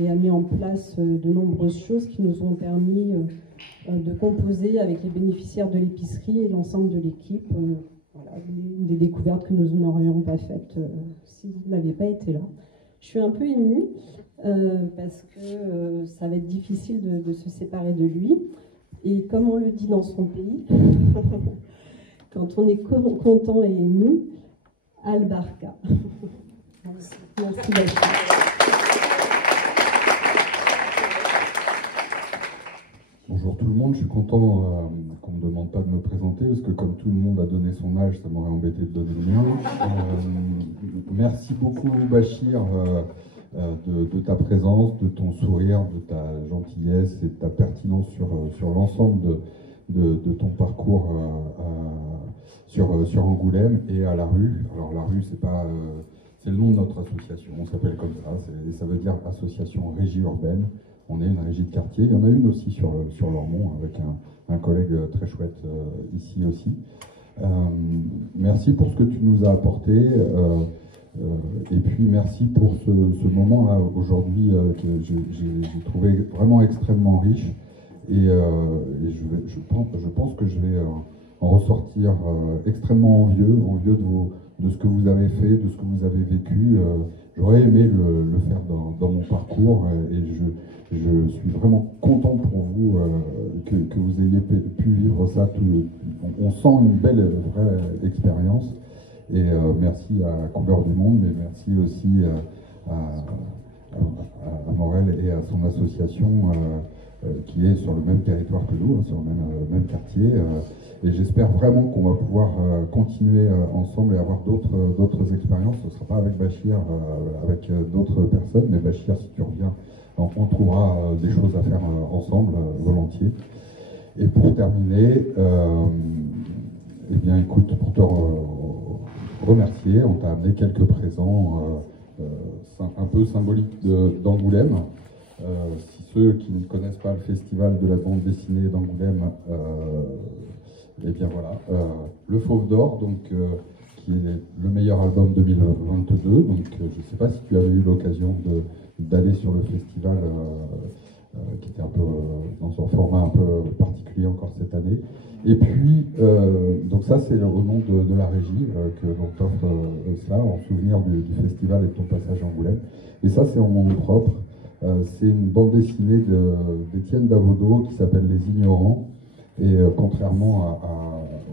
et a mis en place de nombreuses choses qui nous ont permis de composer avec les bénéficiaires de l'épicerie et l'ensemble de l'équipe. Voilà, des découvertes que nous n'aurions pas faites si vous n'aviez pas été là. Je suis un peu émue parce que ça va être difficile de se séparer de lui. Et comme on le dit dans son pays, quand on est content et ému, Al-Barka. Merci Bachir. Bonjour tout le monde, je suis content qu'on ne me demande pas de me présenter parce que comme tout le monde a donné son âge, ça m'aurait embêté de donner le mien. Merci beaucoup Bachir de ta présence, de ton sourire, de ta gentillesse et de ta pertinence sur l'ensemble de ton parcours sur Angoulême et à la rue. Alors la rue, c'est le nom de notre association, on s'appelle comme ça, ça veut dire Association Régie Urbaine. On est une régie de quartier, il y en a une aussi sur Lormont avec un collègue très chouette ici aussi. Merci pour ce que tu nous as apporté et puis merci pour ce moment-là aujourd'hui que j'ai trouvé vraiment extrêmement riche et je pense que je vais en ressortir extrêmement envieux de ce que vous avez fait, de ce que vous avez vécu. J'aurais aimé le faire dans mon parcours et je suis vraiment content pour vous que vous ayez pu vivre ça. On sent une belle, vraie expérience. Et merci à Couleur du Monde, mais merci aussi à Morel et à son association qui est sur le même territoire que nous, sur le même quartier. Et j'espère vraiment qu'on va pouvoir continuer ensemble et avoir d'autres expériences. Ce ne sera pas avec Bachir, avec d'autres personnes, mais Bachir, si tu reviens, on trouvera des choses à faire ensemble, volontiers. Et pour terminer, eh bien écoute, pour te remercier, on t'a amené quelques présents un peu symboliques d'Angoulême. Si ceux qui ne connaissent pas le festival de la bande dessinée d'Angoulême, et bien voilà, Le Fauve d'Or, donc qui est le meilleur album 2022. Donc je ne sais pas si tu avais eu l'occasion d'aller sur le festival, qui était un peu dans son format un peu particulier encore cette année. Et puis, donc ça c'est au nom de la régie que l'on t'offre ça, en souvenir du festival et de ton passage à Angoulême. Et ça c'est en mon nom propre. C'est une bande dessinée d'Étienne Davodo qui s'appelle Les Ignorants. Et contrairement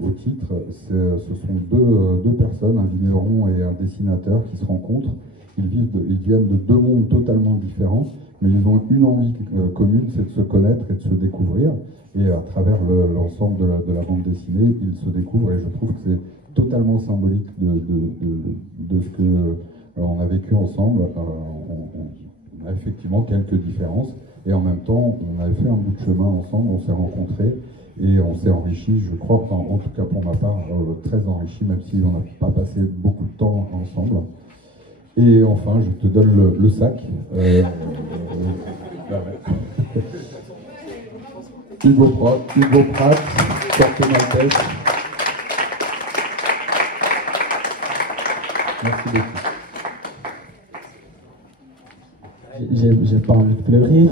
au titre, ce sont deux personnes, un vigneron et un dessinateur qui se rencontrent. Ils viennent de deux mondes totalement différents, mais ils ont une envie commune, c'est de se connaître et de se découvrir. Et à travers l'ensemble de la bande dessinée, ils se découvrent et je trouve que c'est totalement symbolique de ce qu'on a vécu ensemble. On a effectivement quelques différences et en même temps, on avait fait un bout de chemin ensemble, on s'est rencontrés. Et on s'est enrichi, je crois, enfin, en tout cas pour ma part, très enrichi, même si on n'a pas passé beaucoup de temps ensemble. Et enfin, je te donne le sac. Hugo Pratt, Porte Maltese. Merci beaucoup. J'ai pas envie de pleurer.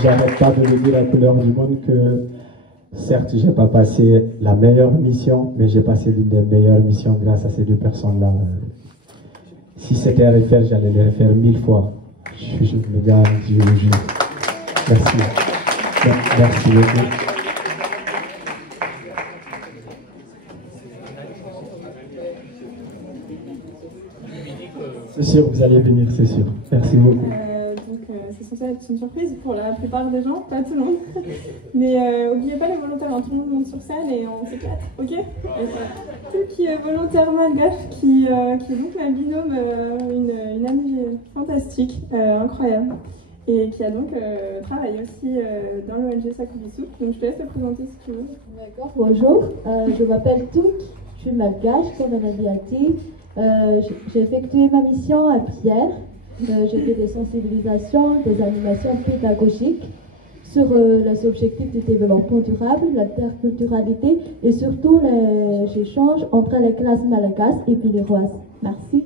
J'arrête pas de le dire à Couleur du Monde que certes j'ai pas passé la meilleure mission, mais j'ai passé l'une des meilleures missions grâce à ces deux personnes-là. Si c'était à refaire, j'allais les refaire 1000 fois. Je me garantis, je le jure. Merci. Merci beaucoup. C'est sûr, vous allez venir, c'est sûr. Merci beaucoup. C'est censé être une surprise pour la plupart des gens, pas tout le monde. Mais n'oubliez pas les volontaires, tout le monde monte sur scène et on s'éclate, ok? Tout qui est volontaire malgache, qui est donc ma binôme, une amie fantastique, incroyable, et qui a donc travaillé aussi dans l'ONG Sakubisou. Donc je te laisse te présenter si tu veux. D'accord, bonjour, je m'appelle Touk, je suis malgache, comme elle a dit. J'ai effectué ma mission à Pierre. J'ai fait des sensibilisations, des animations pédagogiques sur les objectifs du développement durable, l'interculturalité et surtout les échanges entre les classes malagasy et biléroises. Merci.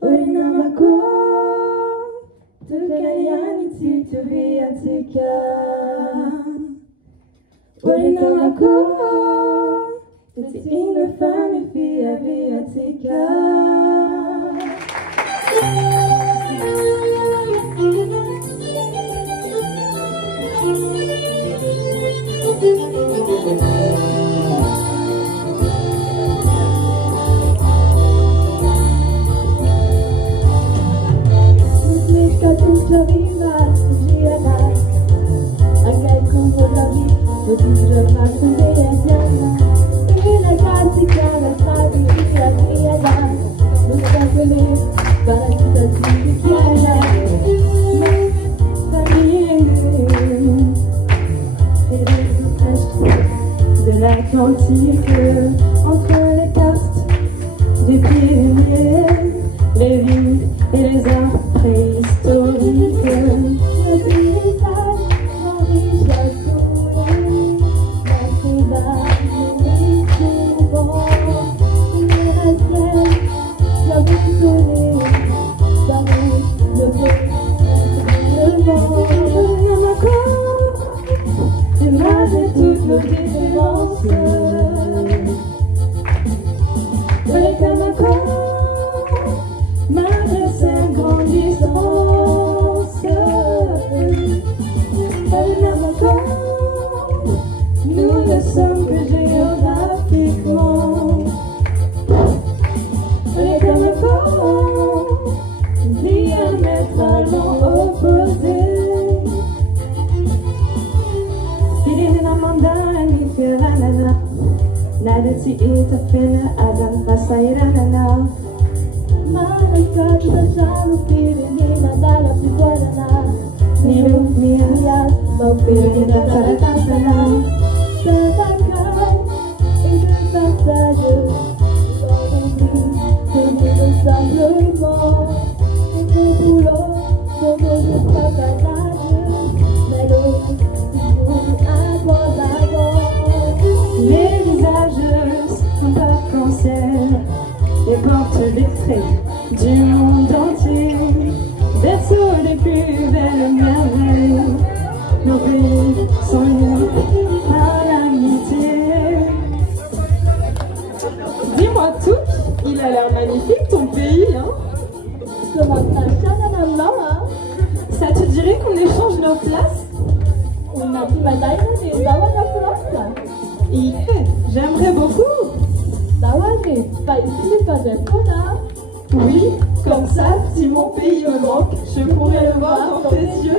Orinamako, tukalianiti tuviatika. Orinamako, tuti inafani fia viatika. De l'Atlantique, entre les castes des Pyrénées, les villes et les arts préhistoriques, le paysage m'enrichit à soulever, la sauvage souvent, une racine, j'avoue sonner, parler de le vent, c'est malgré toutes nos différences. Mais comme un corps, malgré cette grande distance, même encore, nous ne sommes que géographiquement. Mais comme un corps, diamétralement opposés. Nadati itafina adan pasairanana Malaka tajalu pirinina dala piguarana Niru mirias mau pirinina taratasana Sedangkan itu saja Sonido simplement Itu pulau Sono jusqu'à passage Melo à toi d'abord les visages sont pas cancer, les portes vitrées du monde entier, berceau des plus belles merveilles, nos pays sont unis par l'amitié. Dis-moi tout, il a l'air magnifique ton pays, hein? Ça te dirait qu'on échange nos places? J'aimerais beaucoup. Oui, comme ça, si mon pays me manque, je pourrais le voir dans tes yeux.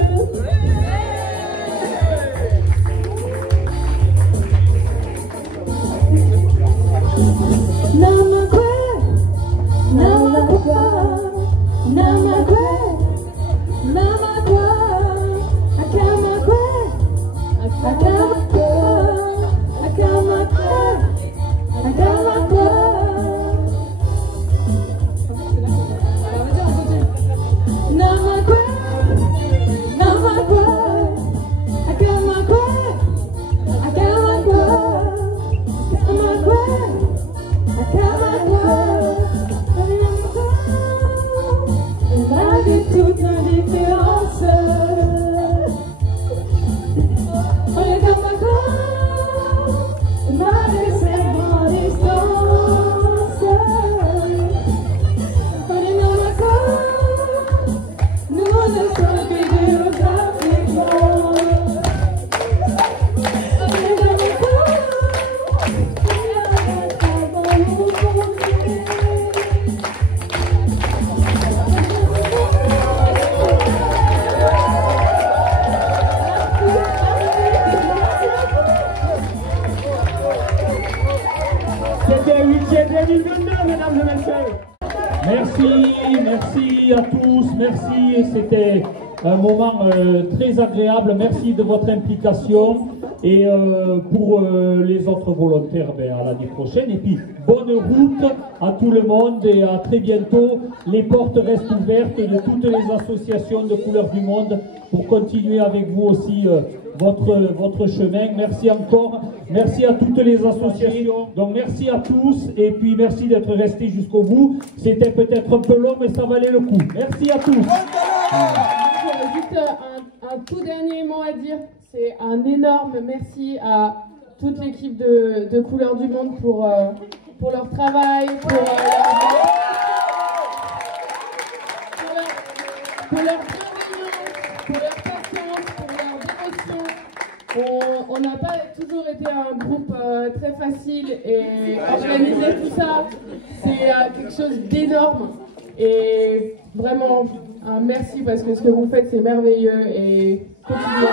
C'était le 8e 2022, mesdames et messieurs. Merci à tous, merci. C'était un moment très agréable. Merci de votre implication. Et pour les autres volontaires, à l'année prochaine. Et puis, bonne route à tout le monde et à très bientôt. Les portes restent ouvertes et de toutes les associations de couleurs du monde pour continuer avec vous aussi votre chemin. Merci encore. Merci à toutes les associations. Donc, merci à tous. Et puis, merci d'être restés jusqu'au bout. C'était peut-être un peu long, mais ça valait le coup. Merci à tous. Juste un tout dernier mot à dire. C'est un énorme merci à toute l'équipe de Couleurs du Monde pour leur travail, pour leur bienveillance, pour leur patience, pour leur dévotion. On n'a pas toujours été un groupe très facile et organiser tout ça, c'est quelque chose d'énorme. Et vraiment, un merci parce que ce que vous faites, c'est merveilleux et continuez.